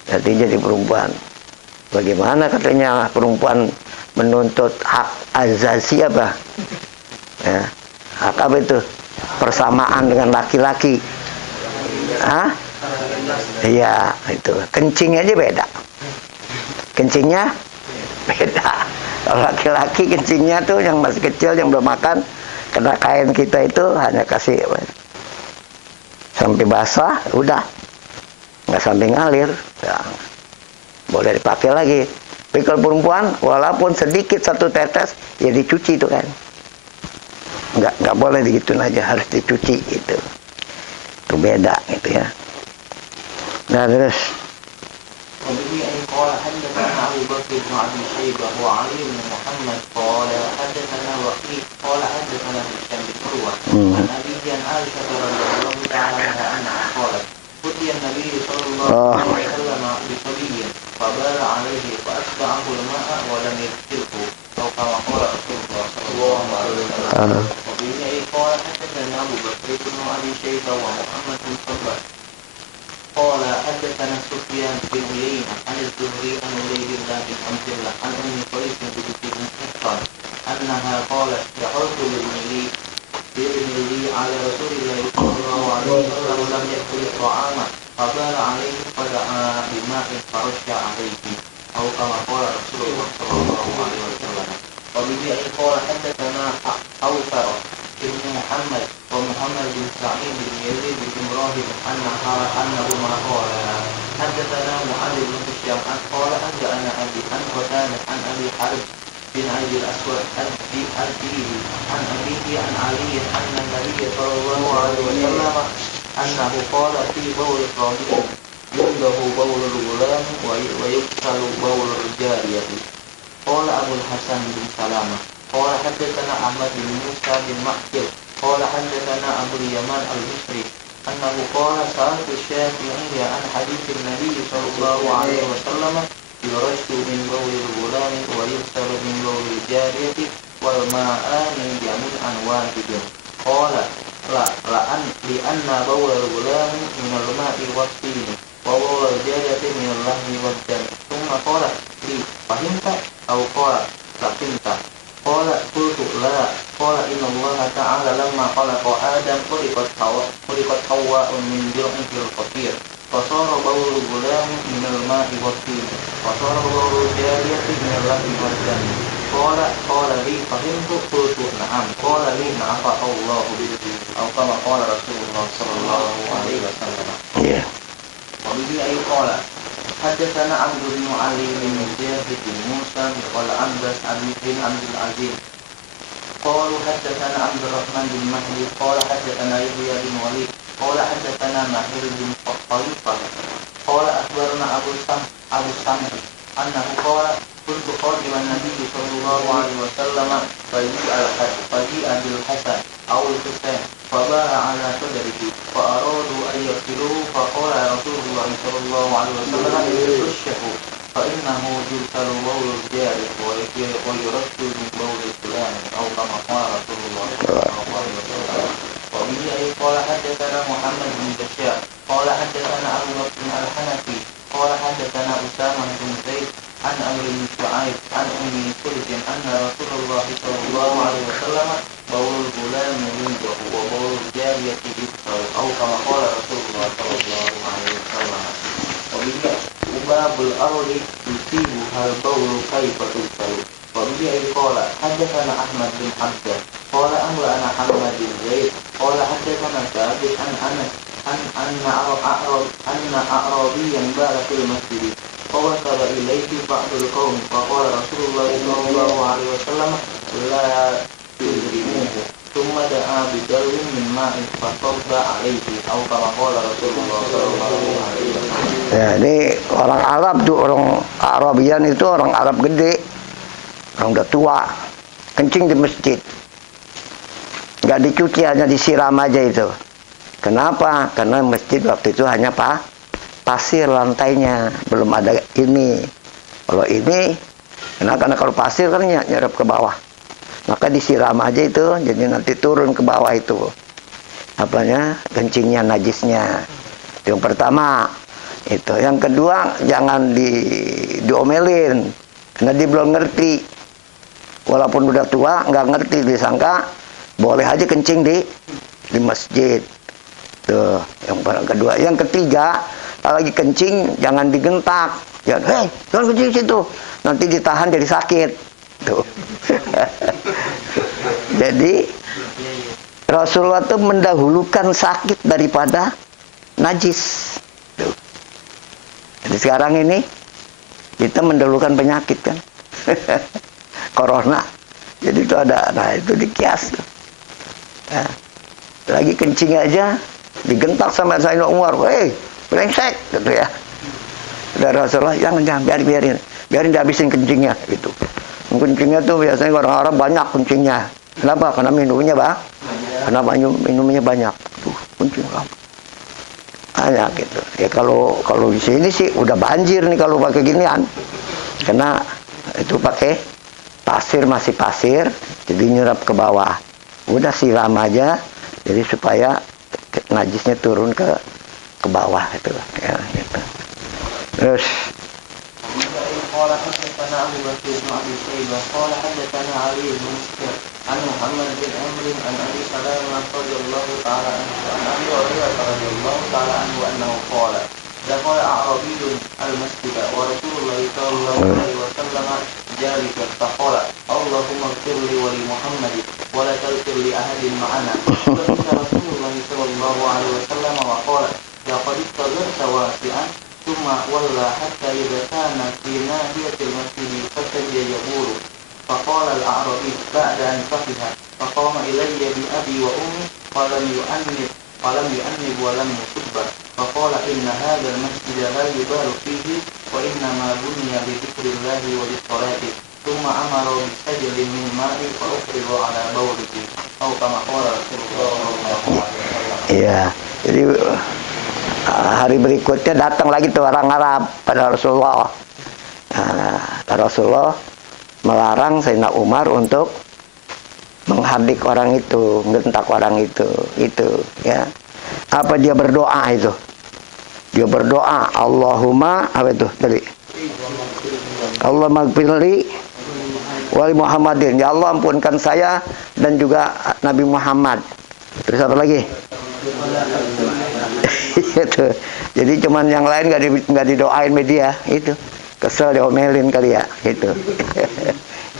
jadi perempuan. Bagaimana katanya perempuan menuntut hak azasi apa? Ya, hak apa itu? Persamaan dengan laki-laki. Iya, itu. Kencingnya aja beda. Kencingnya beda. Kalau laki-laki kencingnya tuh yang masih kecil yang belum makan, kena kain kita itu hanya kasih sampai basah, udah nggak sampai ngalir, ya, boleh dipakai lagi. Tapi kalau perempuan, walaupun sedikit satu tetes, ya dicuci itu kan. Nggak boleh digituin aja, harus dicuci gitu. Itu beda gitu ya. Nah terus. وبه أن قال حدثنا أبو بكر بن أبي شيبة وعلي بن محمد قال حدثنا وكيع قال حدثنا هشام بن عروة عن أبيه عن عائشة رضي الله تعالى عنها أنها قالت أتي النبي صلى الله عليه وسلم بصبي فبال عليه فأتبعه الماء ولم يغسله أو كما قال رسول الله صلى الله عليه وسلم. وبه أن قال حدثنا أبو بكر بن أبي شيبة ومحمد بن صباح قال حدثنا سفيان بن عيينة عن الزهري عن عبيد الله بن عبد الله عن أم قيس بنت محصن أنها قالت دخلت بابن لي على رسول الله صلى الله عليه وسلم لم يأكل الطعام فبال عليه فدعا بماء فرش عليه أو كما قال رسول الله صلى الله عليه وسلم. وبه قال حدثنا أوفر بن محمد ومحمد بن سعيد بن يزيد بن إبراهيم أنهما قال حدثنا معاذ بن هشام قال أنبأنا أبي عن قتادة عن أبي حرب بن أبي الأسود عن أبيه عن علي أن النبي صلى الله عليه وسلم أنه قال في بول الرجل ينده بول الغلام ويغسل بول الجارية. قال أبو الحسن بن سلامة قال حدثنا أحمد بن موسى بن مقتل قال حدثنا أبو اليمان المصري أنه قال سألت الشافعي عن حديث النبي صلى الله عليه وسلم يرش من بول الغلام ويغسل من بول الجارية والماءان جميعا واحد. قال لأن بول الغلام من الماء والطين وبول الجارية من اللحم والدم. ثم قال لي فهمت أو قال فهمت؟ قال قلت لا. قال إن الله تعالى لما خلق آدم خلقت حواء من ضلعه القصير فصار بول الغلام من الماء والطين وصار بول الجارية من اللحم والدم. قال لي فهمت؟ قلت نعم. قال لي عفى الله به أو كما قال رسول الله صلى الله عليه وسلم. وبه أي قال حدثنا عبد بن علي بن مجاهد بن موسى والعنبس بن عبد العزيز قالوا حدثنا عبد الرحمن بن مهدي قال حدثنا يحيى بن وليد قال حدثنا ماهر بن خليفة قال أخبرنا أبو السمع أنه قال كنت خادم النبي صلى الله عليه وسلم فجيء بالحسن أو الحسين فباع على صدره فأرادوا أن يغسلوه فقال رسول الله صلى الله عليه وسلم رشه فإنه يغسل بول الجارح ويرش من بول الفلان أو كما قال رسول الله صلى الله عليه وسلم. وبه قال حدثنا محمد بن بشار قال حدثنا أبو بكر الحنفي قال حدثنا أسامة بن زيد عن أمر بن شعيب عن أم كلث أن رسول الله صلى الله عليه وسلم بول الغلام ينضح وبول الجارية يغسل أو كما قال رسول الله صلى الله عليه وسلم. وبه باب الأرض يصيبها البول كيف تغسل. وبه قال حدثنا أحمد بن حمزة قال أنبأنا حماد بن زيد قال حدثنا ثابت عن أنس أن أعرابيا بال في المسجد فوصل إليه بعض القوم فقال رسول الله صلى الله عليه وسلم لا تجرموه ثم دعا بدلو من ماء فصب عليه أو كما قال رسول الله صلى الله عليه وسلم. Ya, ini orang Arab tuh, orang Arabian itu orang Arab gede, orang udah tua, kencing di masjid, nggak dicuci, hanya disiram aja itu. Kenapa? Karena masjid waktu itu hanya pasir lantainya, belum ada ini. Kalau ini, karena kalau pasir kan nyerap ke bawah, maka disiram aja itu, jadi nanti turun ke bawah itu, apanya, kencingnya, najisnya. Itu yang pertama. Itu. Yang kedua, jangan diomelin, karena dia belum ngerti. Walaupun udah tua, nggak ngerti, disangka boleh aja kencing di masjid. Tuh, yang kedua. Yang ketiga, kalau lagi kencing jangan digentak. Jangan, jangan kencing situ. Nanti ditahan jadi sakit. Tuh. Jadi Rasulullah tuh mendahulukan sakit daripada najis. Tuh. Sekarang ini kita mendahulukan penyakit kan. Corona. Jadi itu ada, nah itu dikias. Nah, lagi kencing aja digentak sama Sayyidina Umar, brengsek gitu ya. Dan Rasulullah jangan biarin dihabisin kencingnya gitu. Kencingnya tuh biasanya orang Arab banyak kencingnya. Kenapa? Karena minumnya Kenapa minumnya banyak? Tuh, kencing banyak gitu. Ya kalau di sini sih udah banjir nih kalau pakai ginian. Karena itu pakai masih pasir, jadi nyerap ke bawah. Udah siram aja, jadi supaya najisnya turun ke bawah itu ya gitu. Terus قال حدثنا أبو بكر بن أبي شيبة قال حدثنا علي بن مسكر عن محمد بن عمرو عن أبي سلمة رضي الله تعالى عنه عن أبي هريرة رضي الله تعالى عنه أنه قال دخل أعرابي المسجد ورسول الله صلى الله عليه وسلم جالس فقال اللهم اغفر لي ولمحمد ولا تغفر لأحد معنا فسكت رسول الله صلى الله عليه وسلم وقال لقد استغفرت واسعا ثم ولى حتى إذا كان في ناحية المسجد فسجد يقول فقال الأعرابي بعد أن فقه فقام إلي بأبي وأمي فلم يؤنب ولم يسب فقال إن هذا المسجد لا يبال فيه وإنما بني بذكر الله وبالصلاة ثم أمر بسجل من ماء فأفرغ على بوله أو كما قال رسول الله صلى الله عليه وسلم. Iya, jadi hari berikutnya datang lagi tuh orang Arab pada Rasulullah. Rasulullah melarang Sayyidina Umar untuk menghardik orang itu, menggentak orang itu ya. Apa dia berdoa itu? Dia berdoa, Allahumma apa itu tadi? Allah magfirli wali Muhammadin. Ya Allah ampunkan saya dan juga Nabi Muhammad. Terus apa lagi? Itu. Jadi cuman yang lain nggak didoain media itu. Kesel diomelin kali ya, gitu.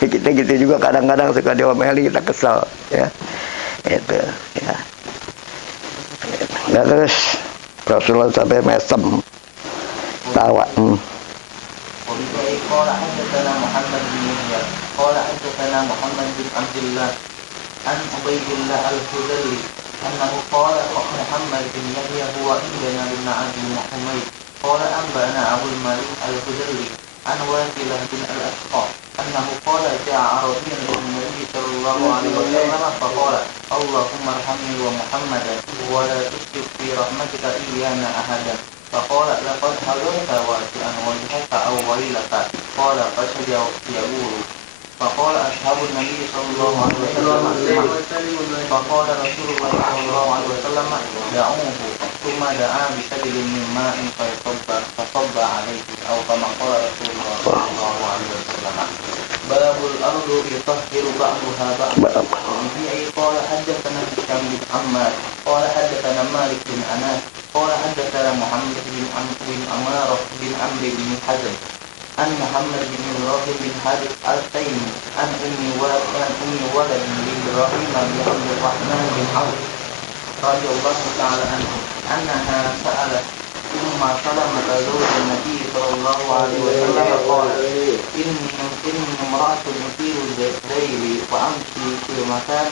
Kita gitu juga kadang-kadang suka diomelin, kita kesel ya. Itu ya. Nah, terus Rasulullah sampai mesem tawa. وبه قال حدثنا محمد بن يحيى قال حدثنا محمد بن عبد الله عن عبيد الله الخزري أنه قال محمد بن يحيى هو ابن بن عبد حميد قال أنبأنا أبو الملك الخزري عن واكلة بن الأسقى أنه قال جاء عربي إلى النبي صلى الله عليه وسلم فقال اللهم ارحمني ومحمدا ولا تشرك في رحمتك إيانا أحدا فقال لقد حضرت واسعا وجهك أو ويلك قال فسجد يقول فقال أصحاب النبي صلى الله عليه وسلم فقال رسول الله صلى الله عليه وسلم دعوه ثم دعا بسجل من ماء فصب عليه أو كما قال رسول الله صلى الله عليه وسلم باب الأرض يطهر بعضها بعضا وفي قال حدثنا هشام بن عمار قال حدثنا مالك بن أنس قال حدثنا محمد بن عمارة بن عمرو بن حزم عن محمد بن إبراهيم بن حارث التيمي عن أم ولد لإبراهيم بن عبد الرحمن بن عوف رضي الله تعالى عنه أنها سألت ثم سلمة زوج النبي صلى الله عليه وسلم قال إني امرأة أثير الليل وأمشي في مكان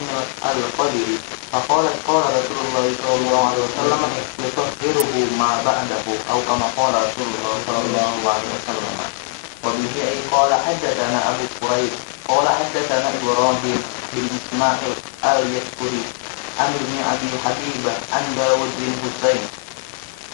القدر فقالت قال رسول الله صلى الله عليه وسلم يطهره ما بعده أو كما قال رسول الله صلى الله عليه وسلم. وبه قال حدثنا أبو كريب قال حدثنا إبراهيم بن إسماعيل اليسكري عن ابن أبي حبيبة عن داود بن حسين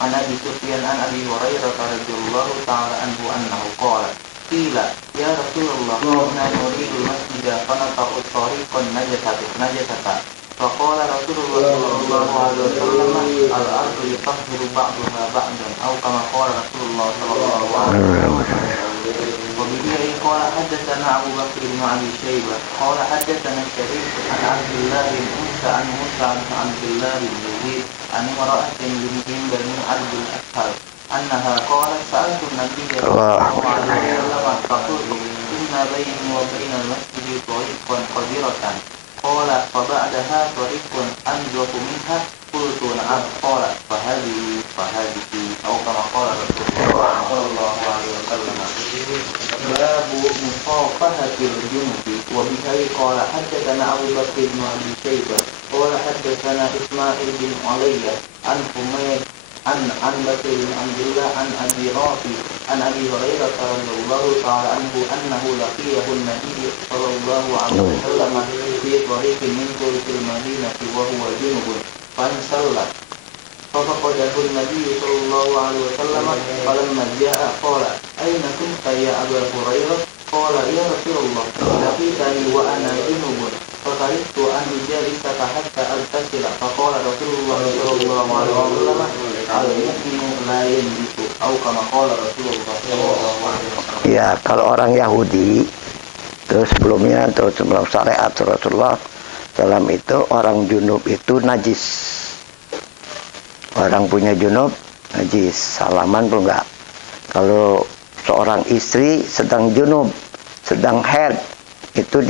عن أبي سفيان عن أبي هريرة رضي الله تعالى عنه أنه قال قيل يا رسول الله إنا نريد المسجد فنطأ الطريق النجسة فقال رسول الله صلى الله عليه وسلم الأرض يطهر بعضها بعضا أو كما قال رسول الله صلى الله عليه وسلم. وبه قال حدثنا أبو بكر بن أبي شيبة قال حدثنا الشريف عن عبد الله بن موسى عن موسى عن عبد الله بن يزيد عن امرأة من بني عبد الأسهل أنها قالت سألت النبي صلى الله عليه وسلم فقلت إن بيني وبين المسجد طريقا قدرة قال فبعدها طريق أنظف منها قلت نعم قال فهذه أو كما قال رسول الله صلى الله عليه وسلم. باب مصافحة الجنب. وبه قال حدثنا أبو بكر بن أبي شيبة قال حدثنا إسماعيل بن علي عن حميد عن بكر بن عبد الله عن أبي رافع عن أبي هريرة رضي الله تعالى عنه أنه لقيه النبي صلى الله عليه وسلم في طريق من طرق المدينة وهو جنب فانسلخ ففقده النبي صلى الله عليه وسلم فلما جاء قال أين كنت يا أبا هريرة؟ قال يا رسول الله لقيتني وأنا جنب فكرهت أن أجالسك حتى أغتسل فقال رسول الله صلى الله عليه وسلم المؤمن لا ينجس أو كما قال رسول الله صلى الله عليه وسلم. Ya, kalau orang Yahudi terus sebelumnya atau sebelum syariat Rasulullah dalam itu orang junub itu najis. Orang punya junub najis, salaman pun enggak. Kalau seorang istri sedang junub, sedang haid, itu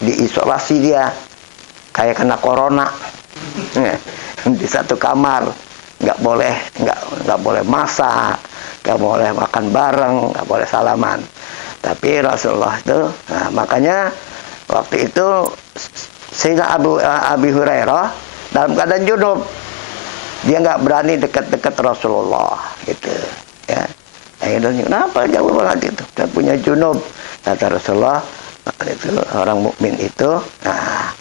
diisolasi dia kayak kena corona. Di satu kamar, nggak boleh masak, nggak boleh makan bareng, nggak boleh salaman. Tapi Rasulullah itu, nah, makanya waktu itu Sayyidina Abi Hurairah dalam keadaan junub, dia nggak berani dekat-dekat Rasulullah, gitu, ya. Kenapa jauh banget itu? Dia punya junub, kata Rasulullah. Itu orang mukmin itu, nah,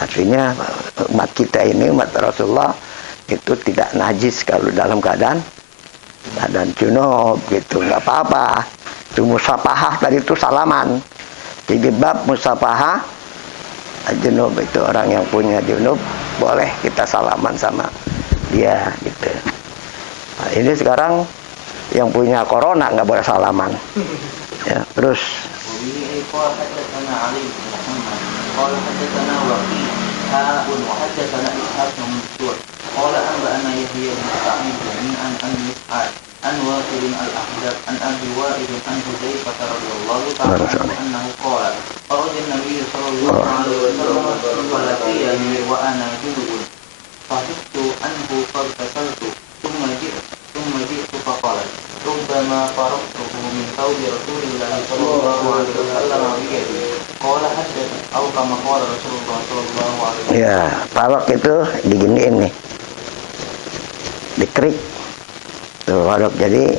artinya umat kita ini, umat Rasulullah itu tidak najis kalau dalam keadaan junub, gitu, nggak apa-apa. Itu musafahah tadi itu salaman. Jadi bab musafahah junub itu orang yang punya junub boleh kita salaman sama dia, gitu. Nah, ini sekarang yang punya corona nggak boleh salaman. Ya, terus. قال حدثنا علي بن محمد قال حدثنا وكيع وحدثنا إسحاق بن منصور قال أنبأنا يحيى بن سعيد عن مسعد عن واثر الأحدب عن أبي وائل عن حذيفة رضي الله تعالى عنه أنه قال خرج النبي صلى الله عليه وسلم فلقيني وأنا جنب فحدثت عنه فاغتسلت ثم جئت فقال ربما فرقته من ثوب رسول الله صلى الله عليه وسلم بيده قال حدث أو كما قال رسول الله صلى الله عليه وسلم. Ya, parok itu diginiin nih, dikerik tuh parok. Jadi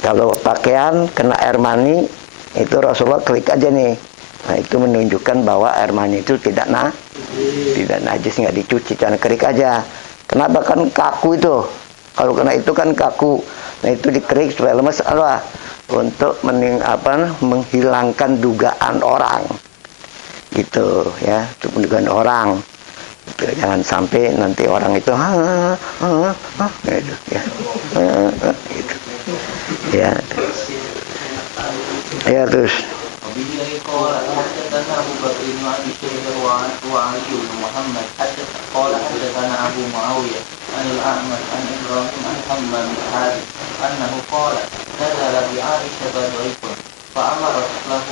kalau pakaian kena air mani itu Rasulullah klik aja nih. Nah, itu menunjukkan bahwa air mani itu tidak najis, nggak dicuci, jangan kerik aja. Kenapa? Kan kaku itu. Kalau kena itu kan kaku. Nah, itu dikerik supaya lemes, apa? Untuk menghilangkan dugaan orang. Gitu, ya. Untuk dugaan orang. Gitu. Jangan sampai nanti orang itu gitu, ya. Gitu. Ya. Ya, terus. قال حدثنا أبو بكر بن أبي شيبة وعلي بن محمد قال حدثنا أبو معاوية عن الأعمش عن إبراهيم عن حمام بن حارث أنه قال نزل بعائشة ضيف فأمرت له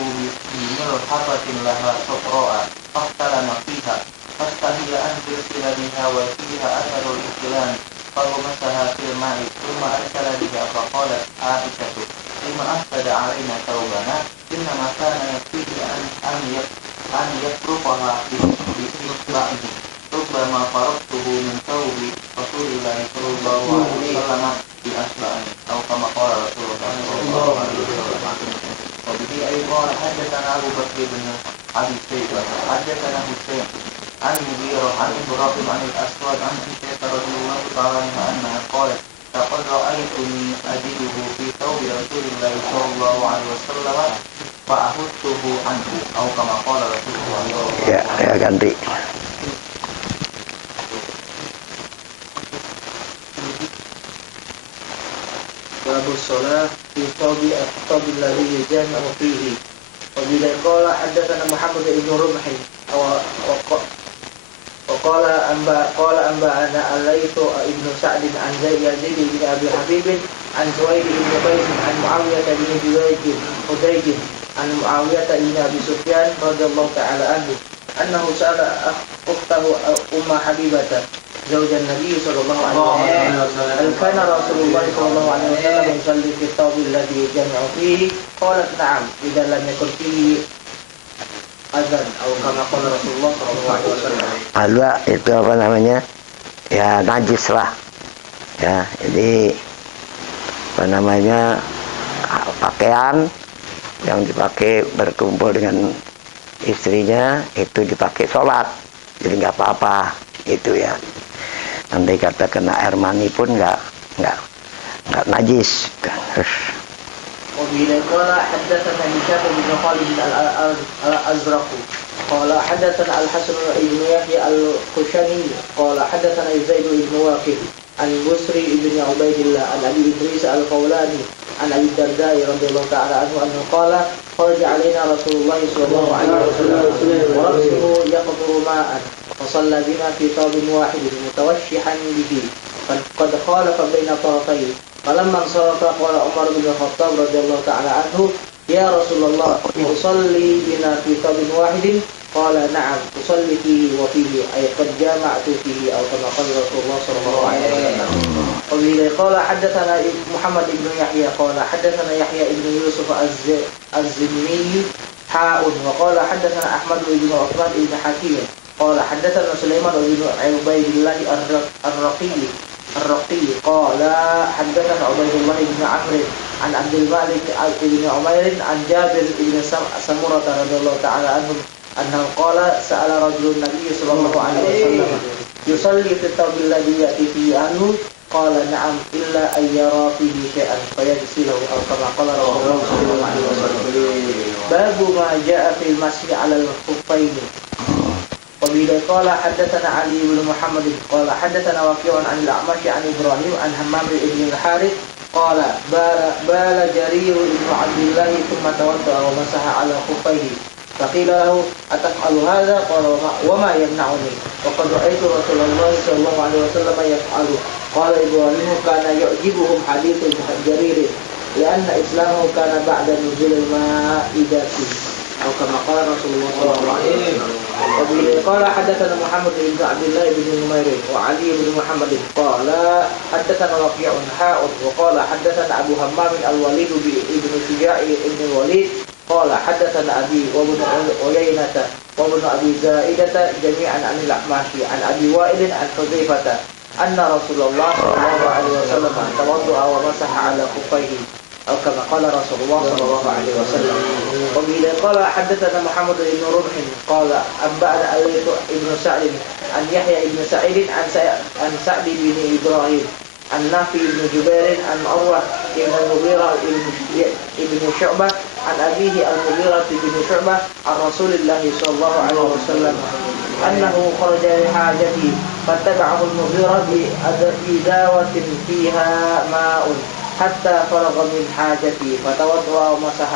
بملحفة لها صفراء فاحتلم فيها فاستحي أن ترسل بها وفيها أثر الاحتلام فغمسها في الماء ثم أرسل بها فقالت عائشة لما أفسد علينا ثوبنا إنما كان يكفيه أن يفرقها بإصبعه ربما فرقته من ثوب رسول الله صلى الله عليه وسلم بأصبعه أو كما قال رسول الله صلى الله عليه وسلم. وبه أيضا حدثنا أبو بكر بن أبي شيبة حدثنا حسين عن مغيرة عن إبراهيم عن الأسود عن عائشة رضي الله تعالى عنها أنها قالت لقد رأيتني أجده في ثوب رسول الله صلى الله عليه وسلم فأخذته عنه أو كما قال رسول الله صلى الله عليه وسلم. Ya, ganti. باب الصلاة في الثوب الذي يجامع فيه. وبه قال حدثنا محمد بن رمح وقال أنبأنا الليث بن سعد عن يزيد بن أبي حبيب عن سويد بن قيس عن معاوية بن حديج عن معاوية بن أبي سفيان رضي الله تعالى عنه أنه سأل أخته أم حبيبة زوج النبي صلى الله عليه وسلم هل كان رسول الله صلى الله عليه وسلم يصلي في الثوب الذي يجمع فيه؟ قالت نعم إذا لم يكن فيه أذان أو كما قال رسول الله صلى الله عليه وسلم. Alwa itu apa namanya? Ya najis lah. Ya, jadi apa namanya? Pakaian yang dipakai berkumpul dengan istrinya itu dipakai sholat, jadi nggak apa-apa itu ya. Nanti kata kena air mani pun nggak najis. وبه قال حدثنا هشام بن خالد الأزرق قال حدثنا الحسن بن يحيى الخشني قال حدثنا زيد بن واقد عن بسري بن عبيد الله عن أبي إدريس القولاني عن أبي الدرداء رضي الله تعالى عنه أنه قال خرج علينا رسول الله صلى الله عليه وسلم ورأسه يقطر ماء فصلى بنا في ثوب واحد متوشحا به قد خالف بين طرفيه فلما انصرف قال عمر بن الخطاب رضي الله تعالى عنه يا رسول الله أصلي بنا في ثوب واحد قال نعم أصلي فيه وفيه أي قد جامعت فيه أو كما قال رسول الله صلى الله عليه وسلم. وبه قال حدثنا محمد بن يحيى قال حدثنا يحيى بن يوسف الزمي حاء وقال حدثنا أحمد بن عثمان بن حكيم قال حدثنا سليمان بن عبيد الله الرقي قال حدثنا عبيد الله بن عمرو عن عبد الملك بن عمير عن جابر بن سمرة رضي الله تعالى عنه أنه قال سأل رجل النبي صلى الله عليه وسلم يصلي في الثوب الذي يأتي فيه أهله قال نعم إلا أن يرى فيه شيئا فيغسله أو كما قال رسول الله صلى الله عليه وسلم. باب ما جاء في المسح على الخفين. وبه قال حدثنا علي بن محمد قال حدثنا وكيع عن الأعمش عن إبراهيم عن همام بن الحارث قال بال جرير بن عبد الله ثم توضأ ومسح على خفيه فقيل له أتفعل هذا؟ قال وما يمنعني وقد رأيت رسول الله صلى الله عليه وسلم يفعل. قال إبراهيم كان يعجبهم حديث جرير لأن إسلامه كان بعد نزول المائدة أو كما قال رسول الله صلى الله عليه وسلم. وبه قال حدثنا محمد بن عبد الله بن نمير وعلي بن محمد قال حدثنا وكيع حاء وقال حدثنا أبو همام الوليد بن شجاع بن الوليد قال حدثنا أبي وابن عيينة وابن أبي زائدة جميعا عن الأعمش عن أبي وائل عن حذيفة أن رسول الله صلى الله عليه وسلم توضأ ومسح على خفيه أو كما قال رسول الله صلى الله عليه وسلم. وبه قال حدثنا محمد بن رمح قال أنبأنا الليث بن سعد عن يحيى بن سعيد عن سعد بن إبراهيم عن نافع بن جبير عن عروة بن المغيرة بن شعبة عن أبيه المغيرة بن شعبة عن رسول الله صلى الله عليه وسلم أنه خرج لحاجته فاتبعه المغيرة بإداوة فيها ماء حتى فرغ من حاجته فتوضأ ومسح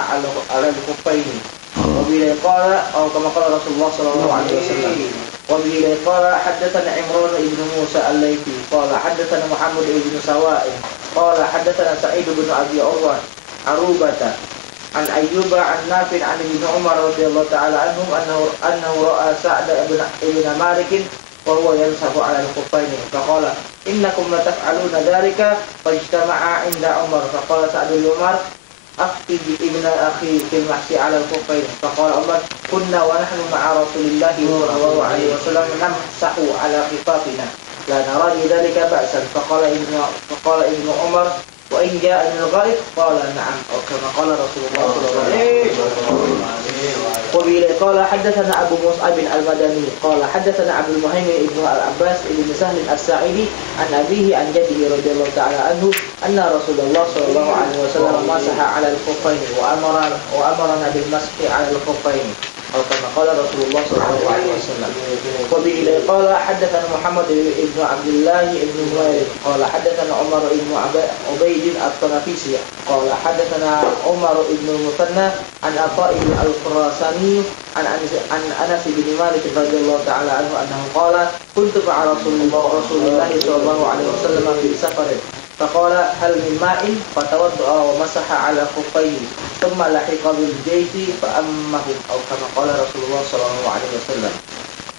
على الخفين. وبه قال أو كما قال رسول الله صلى الله عليه وسلم. وبه قال حدثنا عمران بن موسى الليثي قال حدثنا محمد بن سواء قال حدثنا سعيد بن أبي عروبة عن أيوب عن نافع عن ابن عمر رضي الله تعالى عنهم أنه رأى سعد بن مالك وهو يمسح على الخفين فقال إنكم لتفعلون ذلك فاجتمعا عند عمر فقال سعد بن عمر أفتي ابن أخي في المحسي على الخفين فقال عمر كنا ونحن مع رسول الله صلى الله عليه وسلم نمسح على خفافنا لا نرى بذلك بأسا فقال ابن عمر وإن جاء من الغائب قال نعم أو كما قال رسول الله صلى الله عليه وسلم. وبه قال حدثنا أبو مصعب المدني قال حدثنا عبد المهيمن بن العباس بن سهل الساعدي عن أبيه عن جده رضي الله تعالى عنه أن رسول الله صلى الله عليه وسلم مسح على الخفين وأمرنا بالمسح على الخفين أو كما قال رسول الله صلى الله عليه وسلم. وبه قال حدثنا محمد بن عبد الله بن نمير قال حدثنا عمر بن عبيد الطنافسي قال حدثنا عمر بن المثنى عن عطاء الخراساني عن أنس بن مالك رضي الله تعالى عنه أنه قال كنت مع رسول الله صلى الله عليه وسلم في سفر فقال هل من ماء فتوضأ ومسح على خفيه ثم لحق بالجيش فأمه أو كما قال رسول الله صلى الله عليه وسلم.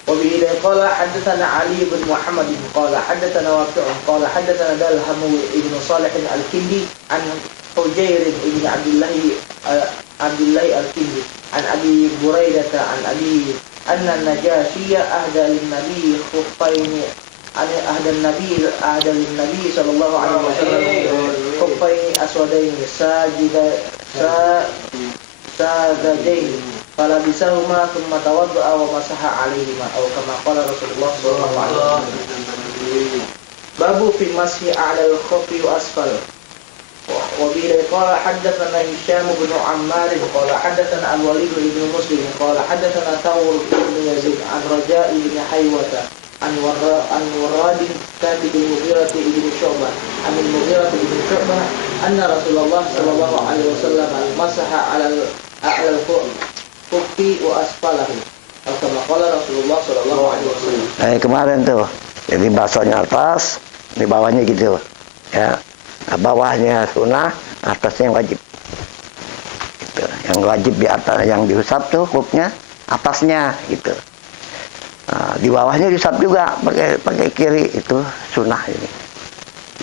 وبه قال حدثنا علي بن محمد قال حدثنا وكيع قال حدثنا دلهم بن صالح الكندي عن حجير بن عبد الله الكندي عن أبي بريدة عن أبي أن النجاشي أهدى للنبي خفين أهدى للنبي صلى الله عليه وسلم خفين أسودين ساذجين فلبسهما ثم توضأ ومسح عليهما أو كما قال رسول الله صلى الله عليه وسلم. باب في مسح على الخف وأسفل. وبه قال حدثنا هشام بن عمار قال حدثنا الوليد بن مسلم قال حدثنا ثور بن يزيد عن رجاء بن حيوة عن وراد كاتب المغيرة بن شعبة عن المغيرة بن شعبة أن رسول الله صلى الله عليه وسلم مسح على الخف وأسفله أو كما قال رسول الله صلى الله عليه وسلم. Kemarin tuh, jadi basuhnya atas, di bawahnya gitu, ya. Nah, bawahnya sunnah, atasnya yang wajib. Gitu. Yang wajib di atas, yang diusap tuh huknya atasnya gitu. Nah, di bawahnya diusap juga pakai kiri, itu sunnah ini.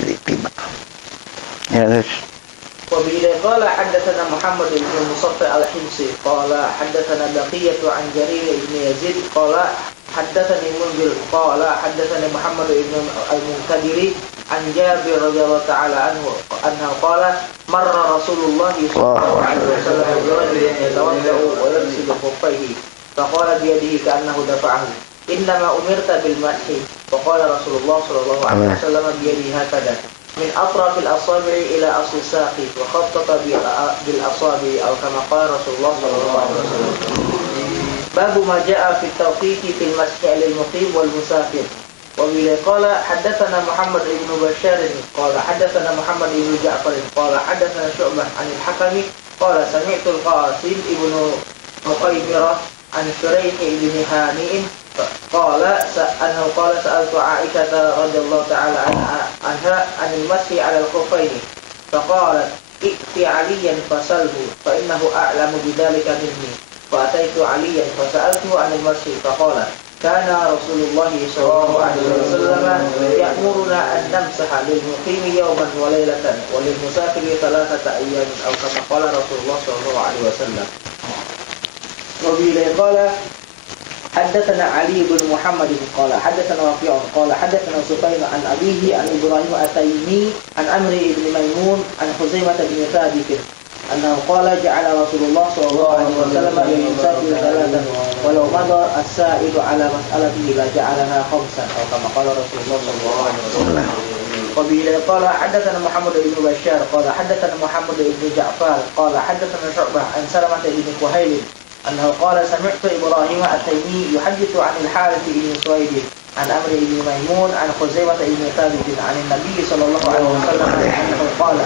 Jadi tiba. Ya, terus. وبه قال حدثنا محمد بن المصفى الحمصي قال حدثنا بقية عن جرير بن يزيد قال حدثني منذر قال حدثني محمد بن المنكدر عن جابر رضي الله تعالى عنه أنه قال مر رسول الله صلى الله عليه وسلم برجل يتوضأ ويغسل خفيه فقال بيده كأنه دفعه إنما أمرت بالمسح فقال رسول الله صلى الله عليه وسلم بيده هكذا من أطراف الأصابع إلى أصل الساق وخطط بالأصابع أو كما قال رسول الله صلى الله عليه وسلم. باب ما جاء في التوقيت في المسح للمقيم والمسافر. وبه قال حدثنا محمد بن بشار قال حدثنا محمد بن جعفر قال حدثنا شعبة عن الحكم قال سمعت القاسم بن مقيمرة عن شريح بن هانئ قال أنه قال سألت عائشة رضي الله تعالى عنها عن المسح على الخفين فقالت ائت عليا فسله فإنه أعلم بذلك مني فأتيت عليا فسألته عن المسح فقال كان رسول الله صلى الله عليه وسلم يأمرنا أن نمسح للمقيم يوما وليلة وللمسافر 3 أيام أو كما قال رسول الله صلى الله عليه وسلم. وبه قال حدثنا علي بن محمد قال حدثنا وكيع قال حدثنا سفيان عن أبيه عن إبراهيم التيمي عن عمرو بن ميمون عن خزيمة بن ثابت أنه قال جعل رسول الله صلى الله عليه وسلم للمسافر 3 ولو مضى السائل على مسألته لجعلها 5 أو كما قال رسول الله صلى الله عليه وسلم. وبه قال حدثنا محمد بن بشار قال حدثنا محمد بن جعفر قال حدثنا شعبة عن سلمة بن كهيل أنه قال سمعت إبراهيم التيمي يحدث عن الحارث بن سويد عن عمرو بن ميمون عن خزيمة بن ثابت عن النبي صلى الله عليه وسلم أنه قال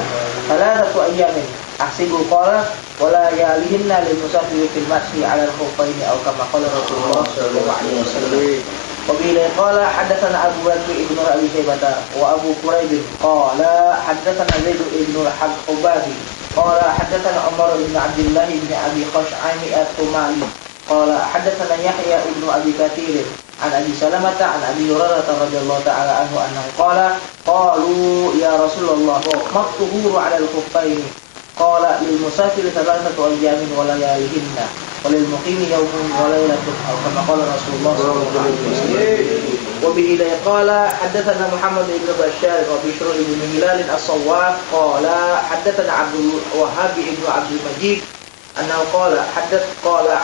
3 أيام أحسب قال ولا يالهن للمسافر في المسح على الخفين أو كما قال رسول الله صلى الله عليه وسلم. وبه قال حدثنا أبو بكر بن أبي شيبة وأبو كريب قال حدثنا زيد بن الحبابي قال حدثنا عمر بن عبد الله بن أبي خشعم الثمالي قال حدثنا يحيى بن أبي كثير عن أبي سلمة عن أبي هريرة رضي الله تعالى عنه أنه قال قالوا يا رسول الله ما الطهور على الخفين قال للمسافر 3 أيام ولياليهن وللمقيم يوم وليلة أو كما قال رسول الله صلى الله عليه وسلم. وبه قال حدثنا محمد بن بشار وبشر بن هلال الصواف قال حدثنا عبد الوهاب بن عبد المجيد أنه قال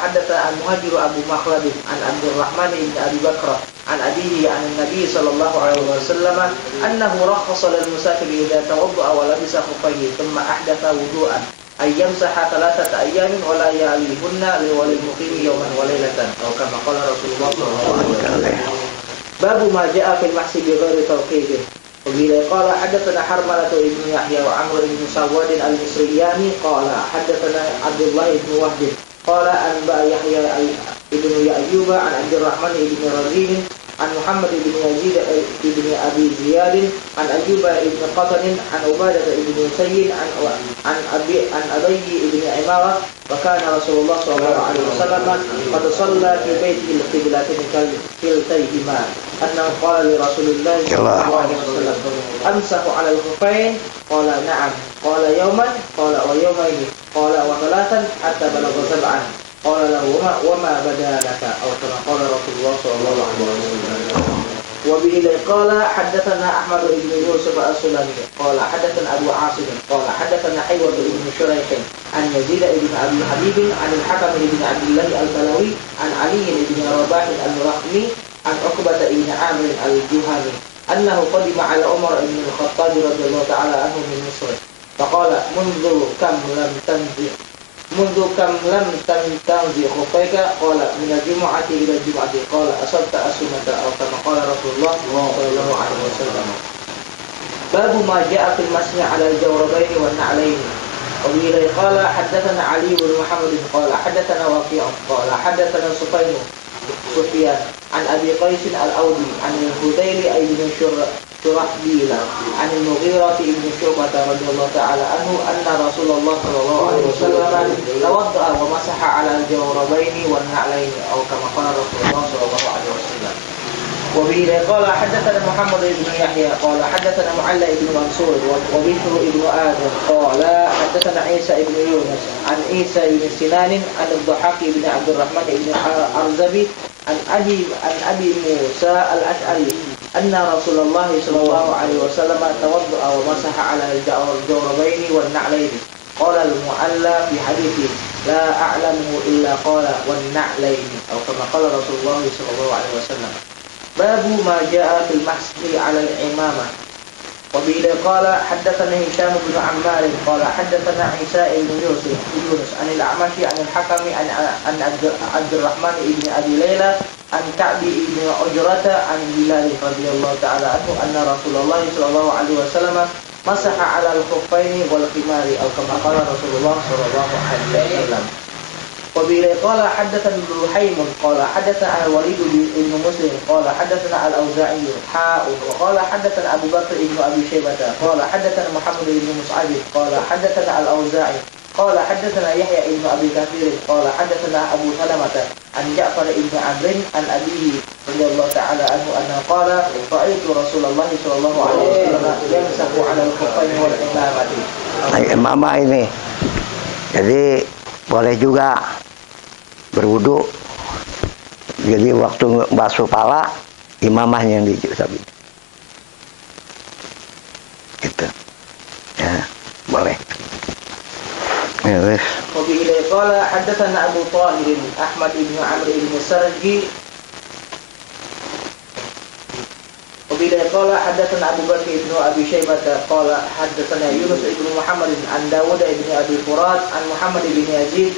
حدث المهاجر أبو مخلد عن عبد الرحمن بن أبي بكر عن أبيه عن النبي صلى الله عليه وسلم أنه رخص للمسافر إذا توضأ ولبس خفيه ثم أحدث وضوءا أن يمسح 3 أيام ولا يعليهن وللمقيم يوما وليلة أو كما قال رسول الله صلى الله عليه وسلم. باب ما جاء في المحسي بغير توقيت. وقيل قال حدثنا حرملة بن يحيى وعمرو بن سواد المصرياني قال حدثنا عبد الله بن وهب قال أنبأ يحيى بن أيوب عن عبد الرحمن بن رزين عن محمد بن يزيد بن أبي زياد عن أيوب بن قطن عن عبادة بن سيد عن أبي بن عمارة وكان رسول الله صلى الله عليه وسلم قد صلى في بيته القبلتين كلتيهما أنه قال لرسول الله صلى الله عليه وسلم أمسح على الخفين قال نعم قال يوما قال ويومين قال وثلاثا حتى بلغ سبعا قال له وما بدا لك أو كما قال رسول الله صلى الله عليه وسلم. وبه قال حدثنا أحمد بن يوسف السلمي قال حدثنا أبو عاصم قال حدثنا حيوة بن شريح عن يزيد بن أبي حبيب عن الحكم بن عبد الله البلوي عن علي بن رباح المرحمي عن عقبة بن عامر الجهني أنه قدم على عمر بن الخطاب رضي الله تعالى عنه من مصر فقال منذ كم لم تنزع خفيك قال من الجمعة إلى الجمعة قال أصبت السنة أو كما قال رسول الله صلى الله عليه وسلم. باب ما جاء في المسح على الجوربين والنعلين. وبه قال حدثنا علي بن محمد قال حدثنا وكيع قال حدثنا سفيان عن أبي قيس الأودي عن الهذيل بن شرحبيل عن المغيرة بن شعبة رضي الله تعالى عنه أن رسول الله صلى الله عليه وسلم توضأ ومسح على الجوربين والنعلين أو كما قال رسول الله صلى الله عليه وسلم. وبه قال حدثنا محمد بن يحيى قال حدثنا معلى بن منصور وبشر بن آدم قال حدثنا عيسى بن يونس عن عيسى بن سنان عن الضحاك بن عبد الرحمن بن أرزبي عن أبي موسى الأشعري أن رسول الله صلى الله عليه وسلم توضأ ومسح على الجوربين والنعلين. قال المعلى في حديثه لا أعلمه إلا قال والنعلين أو كما قال رسول الله صلى الله عليه وسلم. باب ما جاء في المسح على العمامة. وبه قال حدثنا هشام بن عمار قال حدثنا عيسى بن يونس عن الأعمش عن الحكم عن عبد الرحمن بن أبي ليلى عن كعب بن عجرة عن بلال رضي الله تعالى عنه أن رسول الله صلى الله عليه وسلم مسح على الخفين والخمار أو كما قال رسول الله صلى الله عليه وسلم. وبه قال حدثنا ابن رحيم قال حدثنا الوليد بن مسلم قال حدثنا الأوزاعي وقال حدثنا أبو بكر بن أبي شيبة قال حدثنا محمد بن مسعد قال حدثنا الأوزاعي قال حدثنا يحيى بن أبي كثير قال حدثنا أبو سلمة عن جعفر بن عمرو عن أبيه رضي الله تعالى عنه أنه قال رأيت رسول الله صلى الله عليه وسلم يمسح على الخفين والعمامة. Imamah ini, jadi boleh juga berwudu. Jadi waktu basuh pala, imamahnya yang dicabut. Gitu. Ya, boleh. Ya, wes. وبه قال حدثنا أبو طاهر أحمد بن عمرو بن السرجي. وبه قال حدثنا أبو بكر بن أبي شيبة قال حدثنا يونس بن محمد عن داود بن أبي فرات عن محمد بن يزيد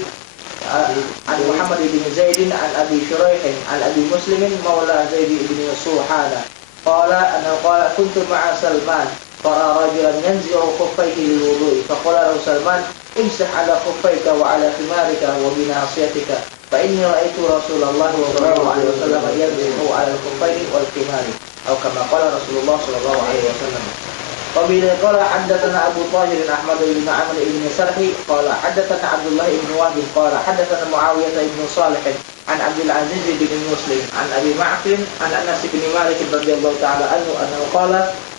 عن محمد بن زيد عن أبي شريح عن أبي مسلم مولى زيد بن سوحانة قال أنه قال كنت مع سلمان فرأى رجلا ينزع خفيه للوضوء فقال له سلمان امسح على خفيك وعلى خمارك وبناصيتك فإني رأيت رسول الله صلى الله عليه وسلم يمسح على الخفين والخمار أو كما قال رسول الله صلى الله عليه وسلم. وبه قال حدثنا أبو طاهر أحمد بن عمرو بن سرحي قال حدثنا عبد الله بن وهب قال حدثنا معاوية بن صالح عن عبد العزيز بن مسلم عن أبي معقل عن أنس بن مالك رضي الله تعالى عنه أنه قال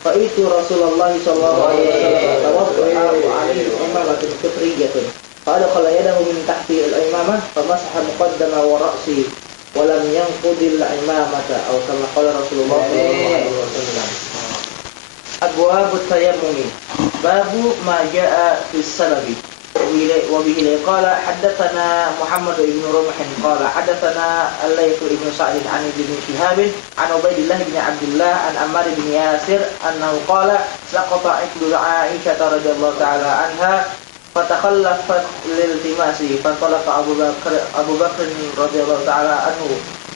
رأيت رسول الله صلى الله عليه وسلم توضأ وعليه عمامة فطرية فأدخل يده من تحت العمامة فمسح مقدم ورأسه ولم ينقض العمامة أو كما قال رسول الله صلى الله عليه وسلم. أبواب التيمم. باب ما جاء في السبب. وبه قال حدثنا محمد بن رمح قال حدثنا الليث بن سعد عن ابن شهاب عن عبيد الله بن عبد الله عن عمار بن ياسر أنه قال سقط عقد عائشة رضي الله تعالى عنها فتخلفت لالتماسه فانطلق أبو بكر رضي الله تعالى عنه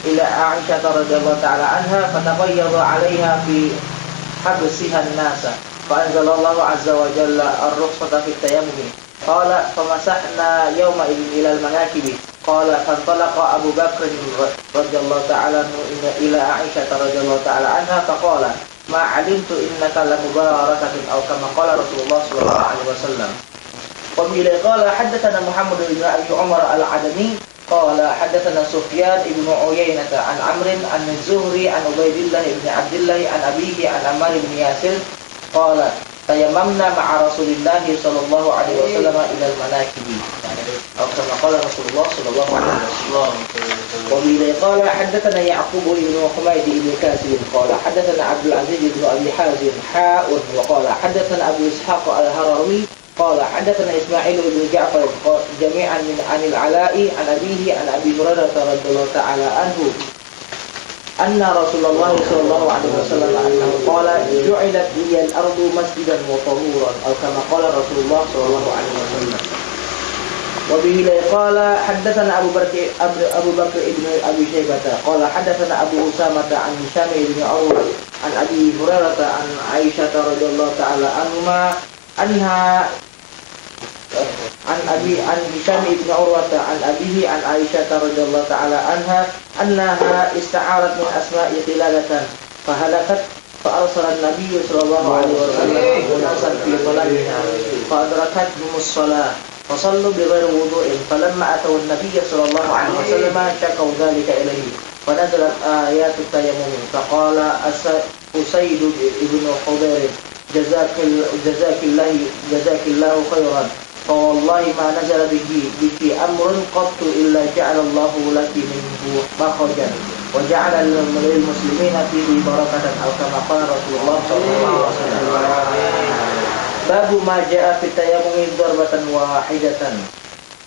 إلى عائشة رضي الله تعالى عنها فتبيض عليها في حبسها الناس فأنزل الله عز وجل الرخصة في التيمم قال فمسحنا يومئذ إلى المناكب قال فانطلق أبو بكر رضي الله تعالى عنه إلى عائشة رضي الله تعالى عنها فقال ما علمت إنك لمباركة أو كما قال رسول الله صلى الله عليه وسلم. وبه قال حدثنا محمد بن أبي عمر العدني قال حدثنا سفيان بن عيينة عن عمرو عن الزهري عن عبيد الله بن عبد الله عن أبيه عن عمار بن ياسر قال تيممنا مع رسول الله صلى الله عليه وسلم إلى المناكب أو كما قال رسول الله صلى الله عليه وسلم. وبه قال حدثنا يعقوب بن حميد بن كاسر قال حدثنا عبد العزيز بن أبي حازم حاء وقال حدثنا أبو إسحاق الهروي قال حدثنا إسماعيل بن جعفر جميعا عن العلاء عن أبيه عن أبي هريرة رضي الله تعالى عنه أن رسول الله صلى الله عليه وسلم أنه قال جعلت لي الأرض مسجدا وطهورا أو كما قال رسول الله صلى الله عليه وسلم. وبه قال حدثنا أبو بكر ابن أبي شيبة قال حدثنا أبو أسامة عن هشام بن عروة عن أبي هريرة عن عائشة رضي الله تعالى عنهما أنها عن هشام بن عروة عن أبيه عن عائشة رضي الله تعالى عنها أنها استعارت من أسماء قلادة فهلكت فأرسل النبي صلى الله عليه وسلم أناسا في طلبها فأدركتهم الصلاة فصلوا بغير وضوء فلما أتوا النبي صلى الله عليه وسلم شكوا ذلك إليه فنزلت آيات التيمم فقال أسيد بن حضير جزاك الله خيرا فوالله ما نزل بك أمر قط إلا جعل الله لك منه مخرجا وجعل للمسلمين فيه بركة أو كما قال رسول الله صلى الله عليه وسلم. باب ما جاء في التيمم ضربة واحدة.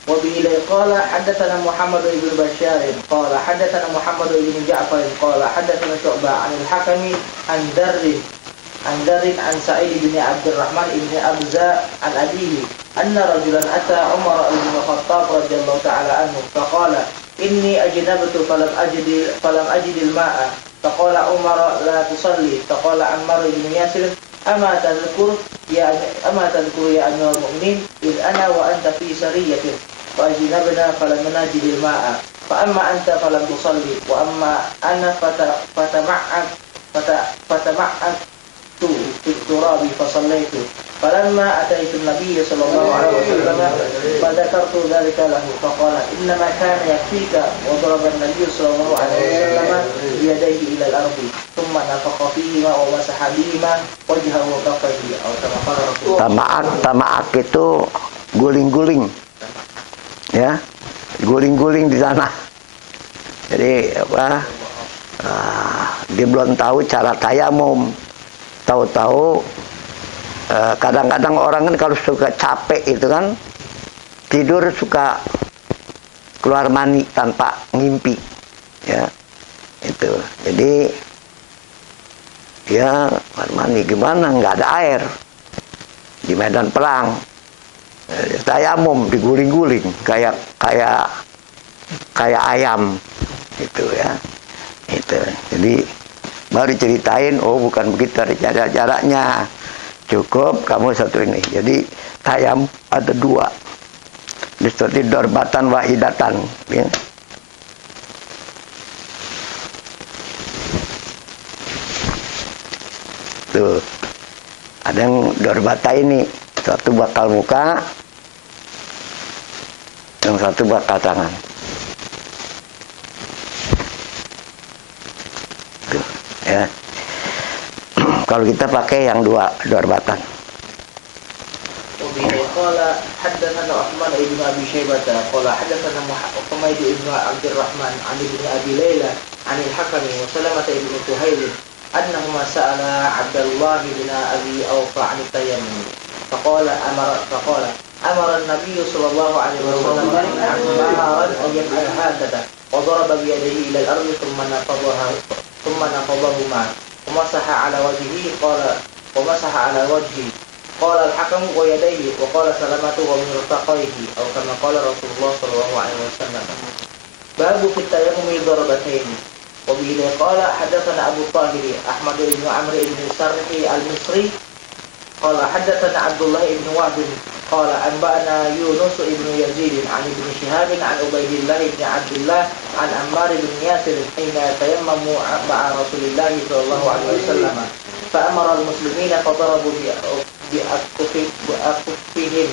وبه قال حدثنا محمد بن بشار قال حدثنا محمد بن جعفر قال حدثنا شعبة عن الحكم عن در عن سعيد بن عبد الرحمن بن أبزة عن أبيه أن رجلا أتى عمر بن الخطاب رضي الله تعالى عنه فقال إني أجنبت فلم أجد الماء فقال عمر لا تصلي فقال عمار بن ياسر أما تذكر يا أمير المؤمنين إذ أنا وأنت في سرية فأجنبنا فلم نجد الماء فأما أنت فلم تصلي وأما أنا فتمعت في التراب فصليت فلما أتيت النبي صلى الله عليه وسلم فذكرت ذلك له فقال إنما كان يكفيك وضرب النبي صلى الله عليه وسلم بيديه إلى الأرض ثم نفخ فيهما ومسح بهما وجهه وكفيه أو كما قال رسول الله. Tamaak itu guling-guling, ya, guling-guling di sana. Jadi apa? Dia belum tahu cara tayamum. Tahu-tahu kadang-kadang orang kan kalau suka capek itu kan tidur suka keluar mani tanpa ngimpi, ya itu. Jadi dia keluar mani gimana, nggak ada air di medan perang, tayamum diguling-guling kayak ayam itu, ya itu. Jadi baru ceritain, oh bukan begitu caranya, cukup kamu satu ini. Jadi tayam ada dua, seperti dorbatan wahidatan, ya. Tuh ada yang dorbata ini, satu bakal muka, yang satu bakal tangan. Ya. Kalau kita pakai yang dua dorbatan. وبه قال حدثنا عثمان بن أبي شيبة قال حدثنا حميد بن عبد الرحمن عن ابن أبي ليلى عن الحكم وسلمة بن كهيل أنهما سألا عبد الله بن أبي أوفى عن التيمم فقال أمر النبي صلى الله عليه وسلم عمارا أن يفعل هكذا وضرب بيديه إلى الأرض ثم نفضهما ومسح على وجهه قال الحكم ويديه وقال سلمة ومرفقيه أو كما قال رسول الله صلى الله عليه وسلم. باب في التيمم ضربتين. وبه قال حدثنا أبو الطاهر أحمد بن عمرو بن سرح المصري قال حدثنا عبد الله بن وهب قال أنبأنا يونس بن يزيد عن ابن شهاب عن عبيد الله بن عبد الله عن عمار بن ياسر حين تيمموا مع رسول الله صلى الله عليه وسلم فأمر المسلمين فضربوا بأكفهم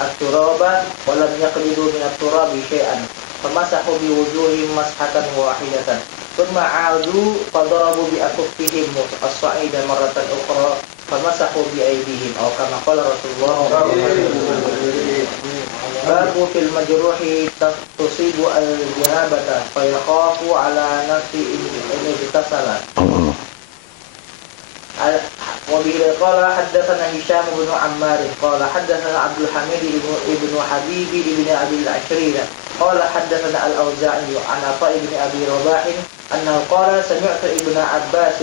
التراب ولم يقبضوا من التراب شيئا فمسحوا بوجوههم مسحة واحدة ثم عادوا فضربوا بأكفهم الصعيد مرة أخرى فمسحوا بأيديهم أو كما قال رسول الله صلى الله عليه وسلم. باب في المجروح تصيب الجنابة فيخاف على نفسه إن اغتسل. وبه قال حدثنا هشام بن عمار قال حدثنا عبد الحميد بن حبيب بن أبي العشرين قال حدثنا الأوزاعي عن عطاء بن أبي رباح أنه قال سمعت ابن عباس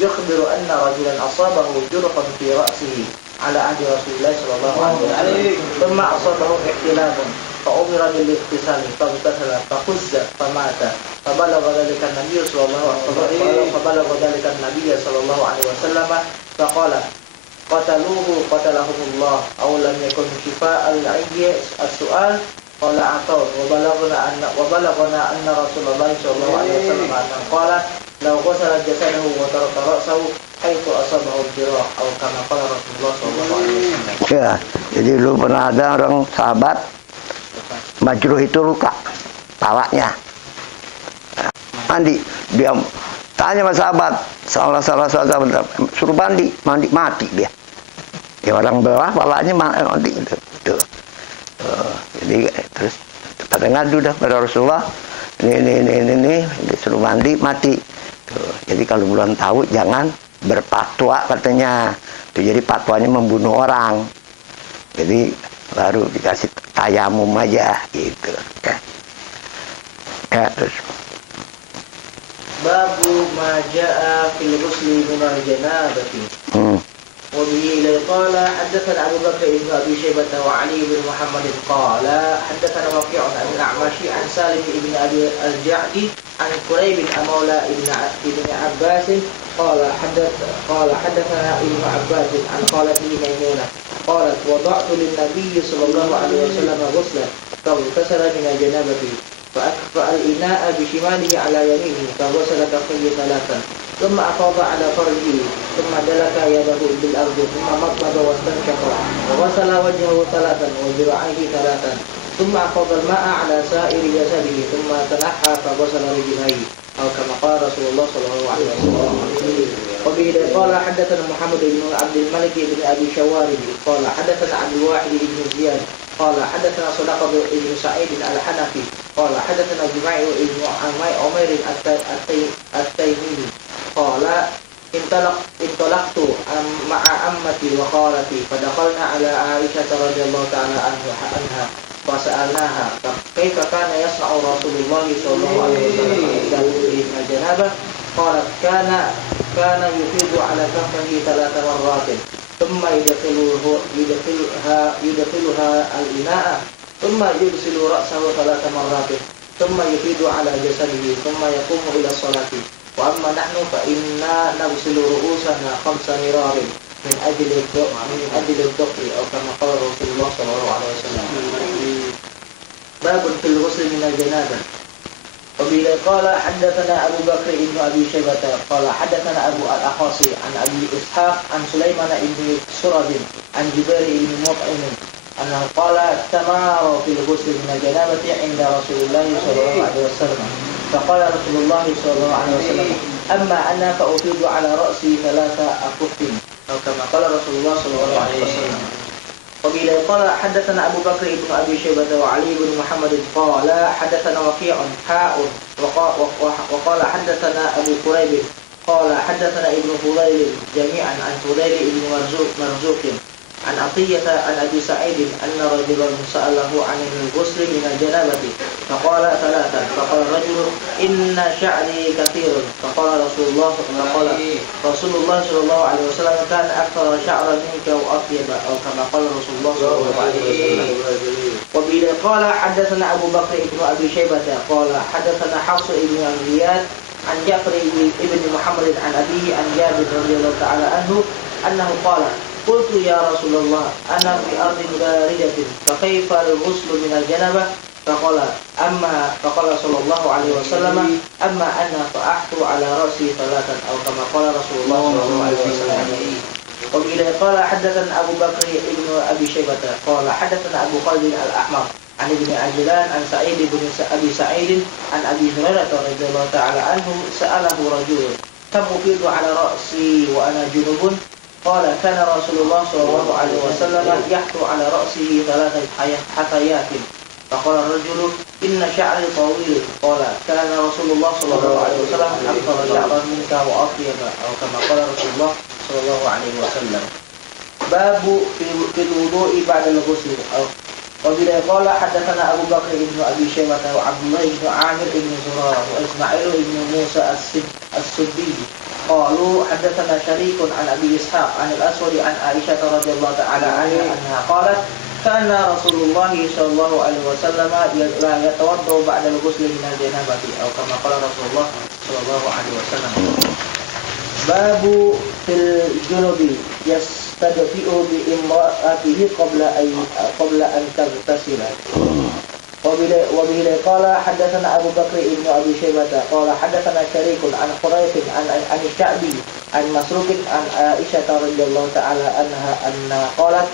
يخبر أن رجلا أصابه جرح في رأسه على عهد رسول الله صلى الله عليه وسلم ثم أصابه احتلام فأمر بالاغتسال فاغتسل فخز فمات فبلغ ذلك النبي صلى الله عليه وسلم فقال قتلوه قتلهم الله أو لم يكن شفاء العي السؤال. قال عطاء وبلغنا أن رسول الله صلى الله عليه وسلم أنه قال لو غسل جسده وترك رأسه حيث أصابه الجراح أو كما قال رسول الله صلى الله عليه وسلم. Ya, jadi dulu pernah ada orang sahabat majruh itu luka pawaknya. Mandi, dia tanya sama sahabat, salah sahabat suruh mandi mati dia. Ya orang bawah pawaknya mandi gitu. Jadi terus pada ngadu dah pada Rasulullah, ini disuruh mandi mati. Tuh, jadi kalau belum tahu jangan berfatwa katanya. Tuh, jadi fatwanya membunuh orang. Jadi baru dikasih tayamum aja gitu. Ya terus. Babu ma jaa fil ghusli min al-janabati. وبه قال حدثنا أبو بكر بن أبي شيبة وعلي بن محمد قال حدثنا وكيع عن الأعمش عن سالم بن أبي الجعد عن كريب مولى ابن عباس قال حدثنا ابن عباس عن خالته ميمونة قالت وضعت للنبي صلى الله عليه وسلم غسلا فاغتسل من جنابته فأكفأ الإناء بشماله على يمينه فغسل كفيه ثلاثا ثم أفاض على فرجه ثم دلك يده بالأرض ثم مضمض واستنشق وغسل وجهه ثلاثا وذراعيه ثلاثا ثم أفاض الماء على سائر جسده ثم تنحى فغسل رجليه أو كما قال رسول الله صلى الله عليه وسلم. وبه قال حدثنا محمد بن عبد الملك بن أبي شوارب قال حدثنا عبد الواحد بن زياد قال حدثنا صدقة بن سعيد الحنفي قال حدثنا جماع بن عمير التيمي قال انطلقت مع عمتي وخالتي فدخلنا على عائشة رضي الله تعالى عنها فسألناها كيف كان يصنع رسول الله صلى الله عليه وسلم إذا ولي من الجنابة قالت كان يفيض على كفه 3 مرات ثم يدخلها الإناء ثم يغسل رأسه 3 مرات ثم يفيض على جسده ثم يقوم إلى الصلاة وأما نحن فإنا نغسل رؤوسنا 5 مرار من أجل الضفر أو كما قال رسول الله صلى الله عليه وسلم. باب في الغسل من الجنابة. وبه قال حدثنا أبو بكر بن أبي شيبة قال حدثنا أبو الأحاصي عن أبي إسحاق عن سليمان بن سرد عن جبير بن مطعم أنه قال استمر في الغسل من الجنابة عند رسول الله صلى الله عليه وسلم فقال رسول الله صلى الله عليه وسلم أما أنا فأفيض على رأسي 3 أكف أو كما قال رسول الله صلى الله عليه وسلم. وبه قال حدثنا أبو بكر بن أبي شيبة وعلي بن محمد قال حدثنا وكيع وقال حدثنا أبو كريب قال حدثنا ابن فضيل جميعا عن فضيل بن مرزوق عن عطية عن أبي سعيد أن رجلا سأله عن الغسل من الجنابة فقال 3 فقال الرجل إن شعري كثير فقال رسول الله صلى الله عليه وسلم كان أكثر شعرا منك وأطيب أو كما قال رسول الله صلى الله عليه وسلم. وبه قال حدثنا أبو بكر بن أبي شيبة قال حدثنا حفص بن زياد عن جعفر بن محمد عن أبيه عن جابر رضي الله تعالى عنه أنه قال قلت يا رسول الله أنا في أرض باردة فكيف الغسل من الجنابة؟ فقال صلى الله عليه وسلم أما أنا فأحثو على رأسي ثلاثا أو كما قال رسول الله صلى الله عليه وسلم. وبه قال حدثنا أبو بكر ابن أبي شيبة قال حدثنا أبو خالد الأحمر عن ابن عجلان عن سعيد بن أبي سعيد عن أبي هريرة رضي الله تعالى عنه سأله رجل كم أفيض على رأسي وأنا جنوب؟ قال كان رسول الله صلى الله عليه وسلم يحثو على رأسه ثلاث حثيات. فقال الرجل إن شعري طويل. قال كان رسول الله صلى الله عليه وسلم أكثر شعرا منك وأطيب أو كما قال رسول الله صلى الله عليه وسلم. باب في الوضوء بعد الغسل. وبه قال حدثنا أبو بكر بن أبي شيبة وعبد الله بن عامر بن زرارة وإسماعيل بن موسى السدي قالوا حدثنا شريك عن أبي إسحاق عن الأسود عن عائشة رضي الله تعالى عنها أنها قالت كان رسول الله صلى الله عليه وسلم لا يتوضأ بعد الغسل من الجنابة أو كما قال رسول الله صلى الله عليه وسلم. باب في الجنوب يستدفئ بامرأته قبل أن تغتسل. وبه قال حدثنا أبو بكر بن أبي شيبة قال حدثنا شريك عن قريش عن الشعبي عن مسروق عن عائشة رضي الله تعالى عنها أنها قالت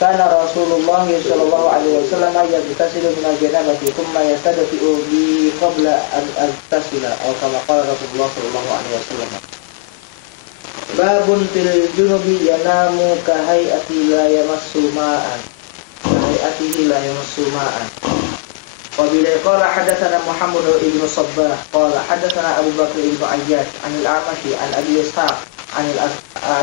كان رسول الله صلى الله عليه وسلم يغتسل من الجنابة ثم يستدفئ بي قبل أن أغتسل أو كما قال رسول الله صلى الله عليه وسلم. باب في الجنوب ينام كهيئته لا يمس ماء. وبه قال حدثنا محمد بن صباح قال حدثنا أبو بكر بن عياش عن الأعمش عن أبي إسحاق عن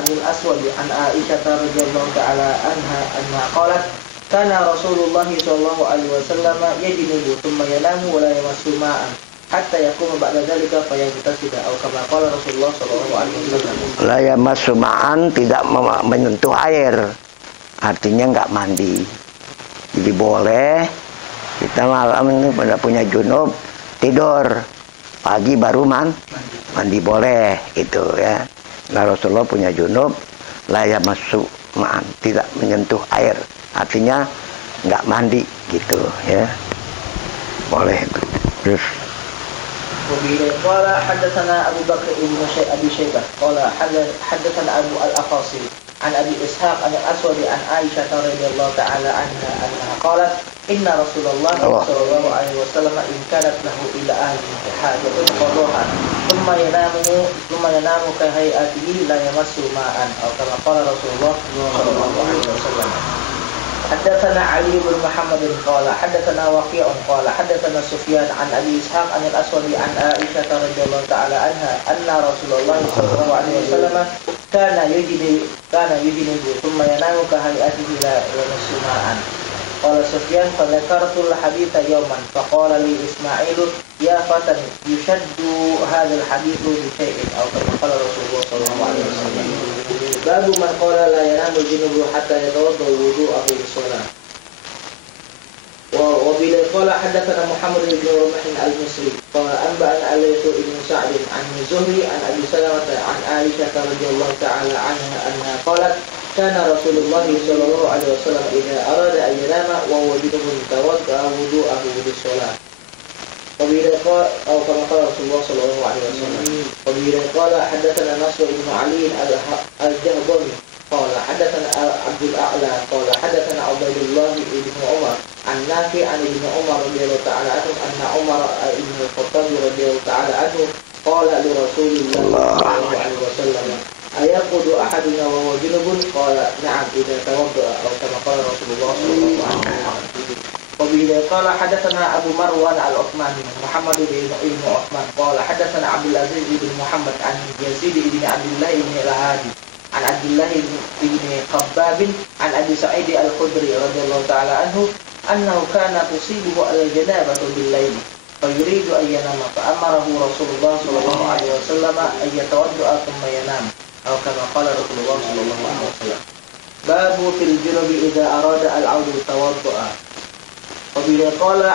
الأسود عن عائشة رضي الله تعالى عنها أنها قالت كان رسول الله صلى الله عليه وسلم يجنب ثم ينام ولا يمس ماء حتى يقوم بعد ذلك فيغتسل أو كما قال رسول الله صلى الله عليه وسلم. La yamassu ma'an, tidak menyentuh air, artinya nggak mandi. Jadi boleh kita malam ini pada punya junub tidur, pagi baru mandi boleh itu ya. Nah Rasulullah punya junub la yamassu ma'an, tidak menyentuh air, artinya nggak mandi gitu ya, boleh itu. Terus وبه قال حدثنا أبو بكر بن أبي شيبة قال حدثنا أبو الأقاصي عن أبي إسحاق عن الأسود عن عائشة رضي الله تعالى عنها أنها قالت إن رسول الله صلى الله عليه وسلم إن كانت له إلى أهله حاجة قضاها ثم ينام كهيئته لا يمس ماء أو كما قال رسول الله صلى الله عليه وسلم. حدثنا علي بن محمد قال حدثنا وكيع قال حدثنا سفيان عن أبي إسحاق عن الأسود عن عائشة رضي الله تعالى عنها أن رسول الله صلى الله عليه وسلم كان يجنب ثم ينام كهيئته لا يمس ماء. قال سفيان فذكرت الحديث يوما فقال لي إسماعيل يا فتى يشد هذا الحديث بشيء أو كما قال رسول الله صلى الله عليه وسلم. باب من قال لا ينام الجنوب حتى يتوضأ وضوءه للصلاة. وبه قال حدثنا محمد بن رمح المصري قال أنبأنا الليث بن سعد عن الزهري عن أبي سلمة عن عائشة رضي الله تعالى عنها أنها قالت كان رسول الله صلى الله عليه وسلم إذا أراد أن ينام وهو جنوب توضأ وضوءه للصلاة. وبه قال أو كما قال رسول الله صلى الله عليه وسلم. وبه قال حدثنا نصر بن علي الجهضمي قال حدثنا عبد الأعلى قال حدثنا عبد الله بن عمر عن نافع عن ابن عمر رضي الله تعالى عنه أن عمر بن الخطاب رضي الله تعالى عنه قال لرسول الله صلى الله عليه وسلم أيرقد أحدنا وهو جنب؟ قال نعم إذا توضأ أو كما قال رسول الله صلى الله عليه وسلم. وبه قال حدثنا أبو مروان العثماني محمد بن عثمان قال حدثنا عبد العزيز بن محمد عن يزيد بن عبد الله بن الهادي عن عبد الله بن خباب عن أبي سعيد الخدري رضي الله تعالى عنه أنه كان تصيبه الجنابة بالليل فيريد أن ينام فأمره رسول الله صلى الله عليه وسلم أن يتوضأ ثم ينام أو كما قال رسول الله صلى الله عليه وسلم. باب في الجنب إذا أراد العود توضأ. وبه قال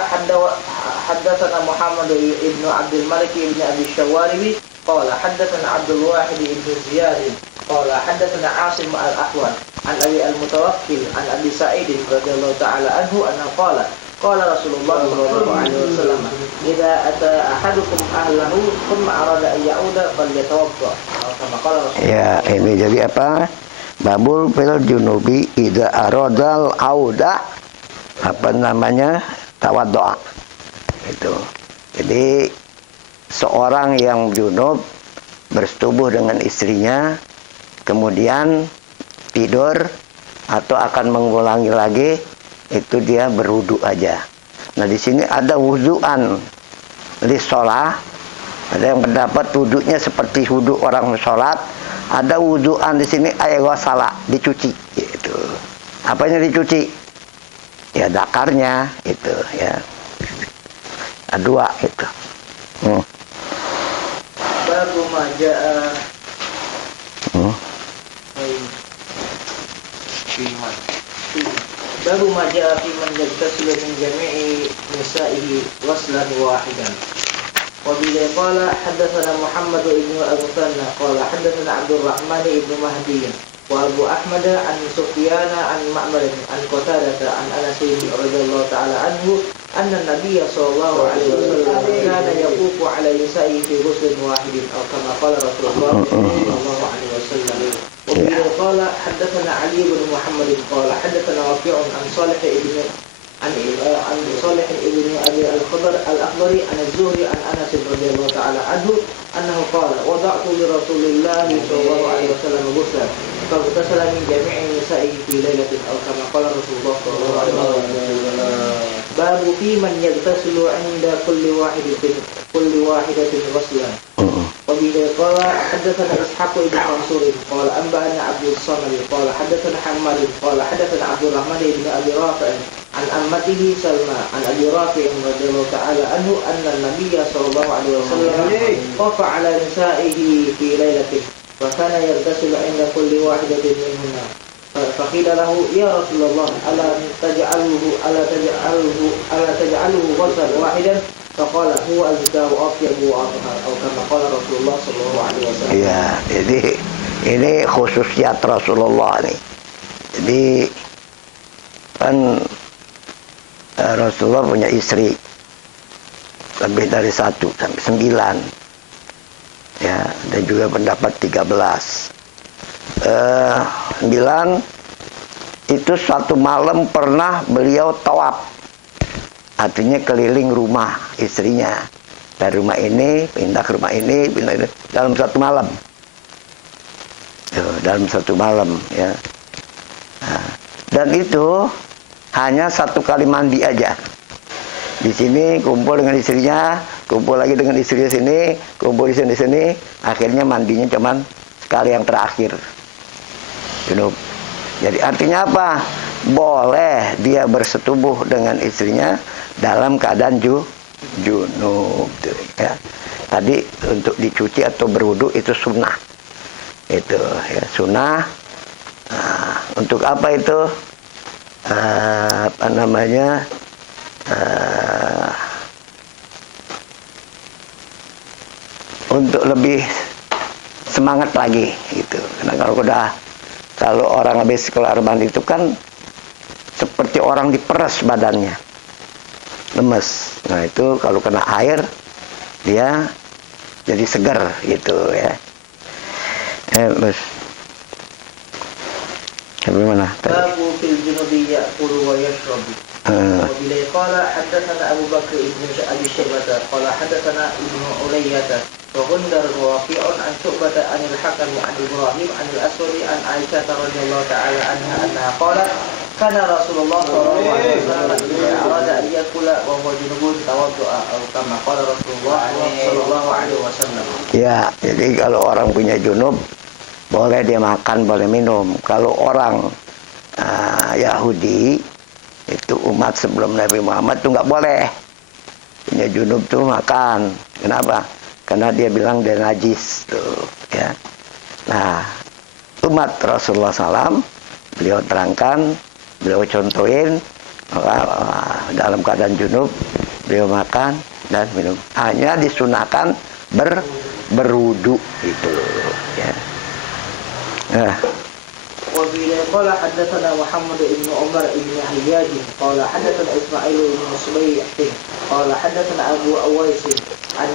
حدثنا محمد بن عبد الملك بن أبي الشواربي قال حدثنا عبد الواحد بن زياد قال حدثنا عاصم الأحول عن أبي المتوكل عن أبي سعيد رضي الله تعالى عنه أنه قال رسول الله صلى الله عليه وسلم إذا أتى أحدكم أهله ثم أراد أن يعود فليتوضأ كما قال رسول الله. Ya, ini jadi apa? Babul fil junubi idza aradal auda, apa namanya? Tawaddoa. Itu. Jadi seorang yang junub bersetubuh dengan istrinya, kemudian tidur atau akan mengulangi lagi, itu dia berwudu aja. Nah di sini ada wuduan li sholat, ada yang pendapat wudunya seperti wudu orang sholat, ada wuduan di sini ayat wasala, dicuci. Gitu. Apanya dicuci? Ya dakarnya itu ya. Dua itu. Babu ma jaa Babu ma jaa fi man yaktasilu min jami'i nisa'ihi ghuslan wahidan. Wa bihi qala hadatsana Muhammad ibn al-Muthanna qala hadatsana Abdul Rahman ibn Mahdi wa Abu Ahmad an Sufyan an Ma'mar an Qatadah an Anas radhiyallahu ta'ala anhu anna an-nabiy sallallahu alaihi wasallam kana yaqufu ala nisa'ihi fi ghuslin wahidin aw kama qala Rasulullah sallallahu alaihi wasallam. Wa bihi qala hadatsana Ali bin Muhammad qala hadatsana Wafi' an Salih ibn عن صالح ابن أبي الخضر الأخضري عن الزهري عن أنس رضي الله تعالى عنه أنه قال وضعت لرسول الله صلى الله عليه وسلم غسلا فاغتسل من جميع نسائه في ليلة أو كما قال رسول الله صلى الله عليه وسلم. باب في من يغتسل عند كل واحدة غسلا. وبه قال حدثنا إسحاق بن منصور قال أنبأنا عبد الصمد قال حدثنا حماد قال حدثنا عبد الرحمن بن أبي رافع عن أمته سلمى عن أبي رافع رضي الله تعالى عنه أن النبي صلى الله عليه وسلم طاف على نسائه في ليلة وكان يغتسل عند كل واحدة منهن فقيل له يا رسول الله ألا تجعله غسلا واحدا فقال هو أزكى وأطيب وأطهر أو كما قال رسول الله صلى الله عليه وسلم. Ya, jadi ini khususiyat Rasulullah nih. Jadi kan Rasulullah punya istri lebih dari 1 sampai 9. Ya, dan juga pendapat 13. 9 itu suatu malam pernah beliau tawaf. Artinya keliling rumah istrinya. Dari rumah ini, pindah ke rumah ini, pindah ini. Dalam satu malam. Dalam satu malam. Ya. Nah, dan itu hanya 1 kali mandi aja. Di sini kumpul dengan istrinya, kumpul lagi dengan istrinya sini, kumpul di sini. Akhirnya mandinya cuman sekali yang terakhir. Junub. Jadi artinya apa? Boleh dia bersetubuh dengan istrinya dalam keadaan junub. Ya. Tadi untuk dicuci atau berwudu itu sunnah. Itu ya sunnah. Nah, untuk apa itu? Apa namanya? Untuk lebih semangat lagi gitu. Karena kalau orang habis keluar mandi itu kan seperti orang diperas badannya, lemes. Nah itu kalau kena air dia jadi segar gitu ya. Mas, sampai mana? Babu fil junubi ya'kulu wa yashrabu. وبه قال حدثنا أبو بكر بن أبي شيبة قال حدثنا ابن علية وغندر ووكيع عن شعبة عن الحكم عن إبراهيم عن الأسود عن عائشة رضي الله تعالى عنها أنها قالت كان رسول الله صلى الله عليه وسلم إذا أراد أن يأكل وهو جنوب توضأ أو كما قال رسول الله صلى الله عليه وسلم. Ya, jadi kalau orang punya junub boleh dia makan, boleh minum. Kalau orang Yahudi itu umat sebelum Nabi Muhammad tuh nggak boleh punya junub tuh makan. Kenapa? Karena dia bilang dia najis tuh ya. Nah umat Rasulullah SAW beliau terangkan, beliau contohin dalam keadaan junub beliau makan dan minum. Hanya disunahkan berwudu itu ya. Ya. وفي قال حدثنا محمد بن عمر بن حياج قال حدثنا إسماعيل بن صبيح قال حدثنا أبو أويس عن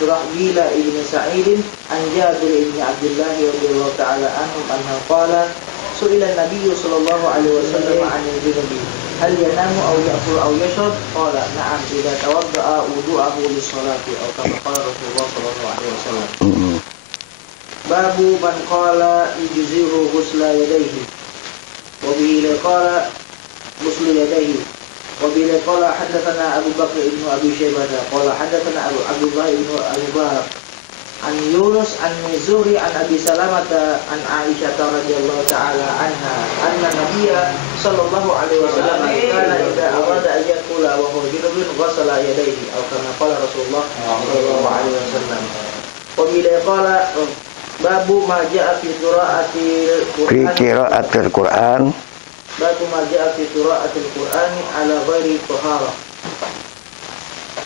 شرحبيل بن سعيد عن جابر بن عبد الله رضي الله تعالى عنهم أنه قال سئل النبي صلى الله عليه وسلم عن الجنب هل ينام أو يأكل أو يشرب قال نعم إذا توضأ وضوءه للصلاة أو كما قال رسول الله صلى الله عليه وسلم. باب من قال يجزئه غسل يديه وبه قال غسل يديه وبه قال حدثنا أبو بكر بن أبي شيبة قال حدثنا عبد الله بن المبارك عن يونس عن الزهري عن أبي سلمة عن عائشة رضي الله تعالى عنها أن النبي صلى الله عليه وسلم كان إذا أراد أن يأكل وهو جنب غسل يديه أو كما قال رسول الله صلى الله عليه وسلم. وبه قال باب ما جاء في قراءة القرآن باب ما جاء في قراءة القرآن على غير طهارة.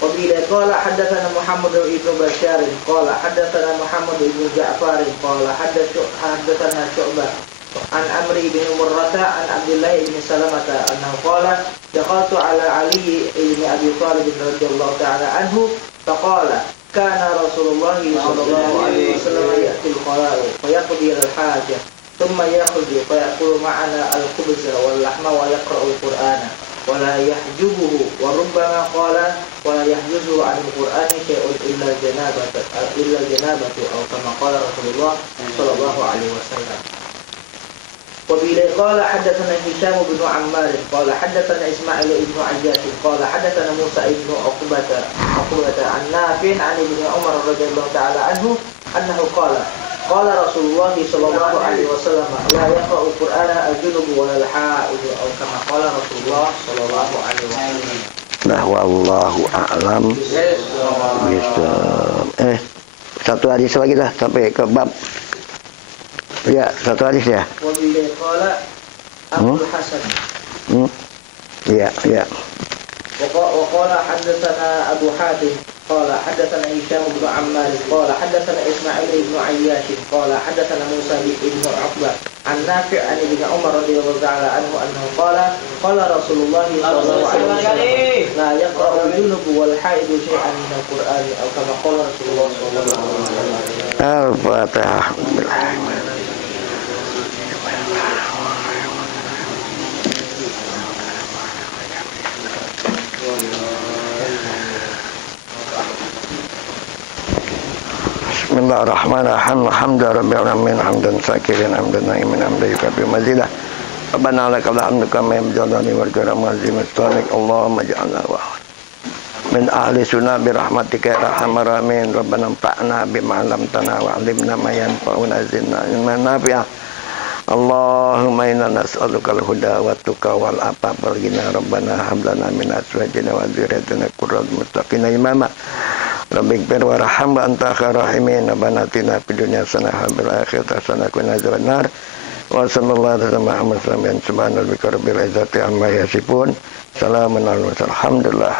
وبه قال حدثنا محمد بن بشار قال حدثنا محمد بن جعفر قال حدثنا شعبة عن عمرو بن مرة عن عبد الله بن سلمة أنه قال دخلت على علي بن أبي طالب رضي الله تعالى عنه فقال كان رسول الله صلى الله عليه وسلم يأتي الخلاء فيقضي الحاجة ثم يخرج فيأكل معنا الخبز واللحم ويقرأ القرآن ولا يحجبه وربما قال ولا يحجزه عن القرآن شيء إلا الجنابة أو كما قال رسول الله صلى الله عليه وسلم. وبه قال حدثنا هشام بن عمار قال حدثنا إسماعيل بن عياش قال حدثنا موسى بن عقبة عن نافع عن ابن عمر رضي الله تعالى عنه أنه قال قال رسول الله صلى الله عليه وسلم لا يقرأ القرآن الجنب ولا الحائض أو كما قال رسول الله صلى الله عليه وسلم. Nah, wallahu a'lam. Bisa. Satu hadis lagi dah sampai ke bab. Ya, satu hadis ya. Wabillahi qala Abdul Hasan. Ya, ya. Wa qala hadatsana Abu Hatim qala hadatsana Hisham bin Ammar qala hadatsana Ismail bin Ayyash qala hadatsana Musa bin Uqbah an Nafi' an Ibn Umar radhiyallahu ta'ala anhu annahu qala qala Rasulullah sallallahu alaihi wasallam la yaqra'u al-junub wal haid shay'an min al-Qur'an aw kama qala Rasulullah sallallahu alaihi wasallam. Al-Fatihah. Bismillahirrahmanirrahim. Alhamdulillahirabbil alamin hamdan syakirin hamdan na'imin hamdan yukafi mazidah. Rabbana lakal hamdu kama yamjalani wal karam azim astaghfiruk Allahumma ja'alna wa min ahli sunnah bi rahmatika ya arhamar rahimin. Rabbana anfa'na bima 'allamtana wa 'allimna ma yanfa'una zidna ilman nafi'a. Allahumma inna nas'aluka al-huda wa tuqa wal afafa wal ghina. Rabbana hab lana min azwajina wa dhurriyyatina qurrata muttaqina imama. Rabbik bir warham wa anta khairur rahimin. Rabbana atina fid dunya hasanah wa fil akhirati hasanah wa qina adzabannar. Wa sallallahu alaihi wa sallam subhana rabbika rabbil izzati amma yasifun. Salamun alal mursalin. Alhamdulillah.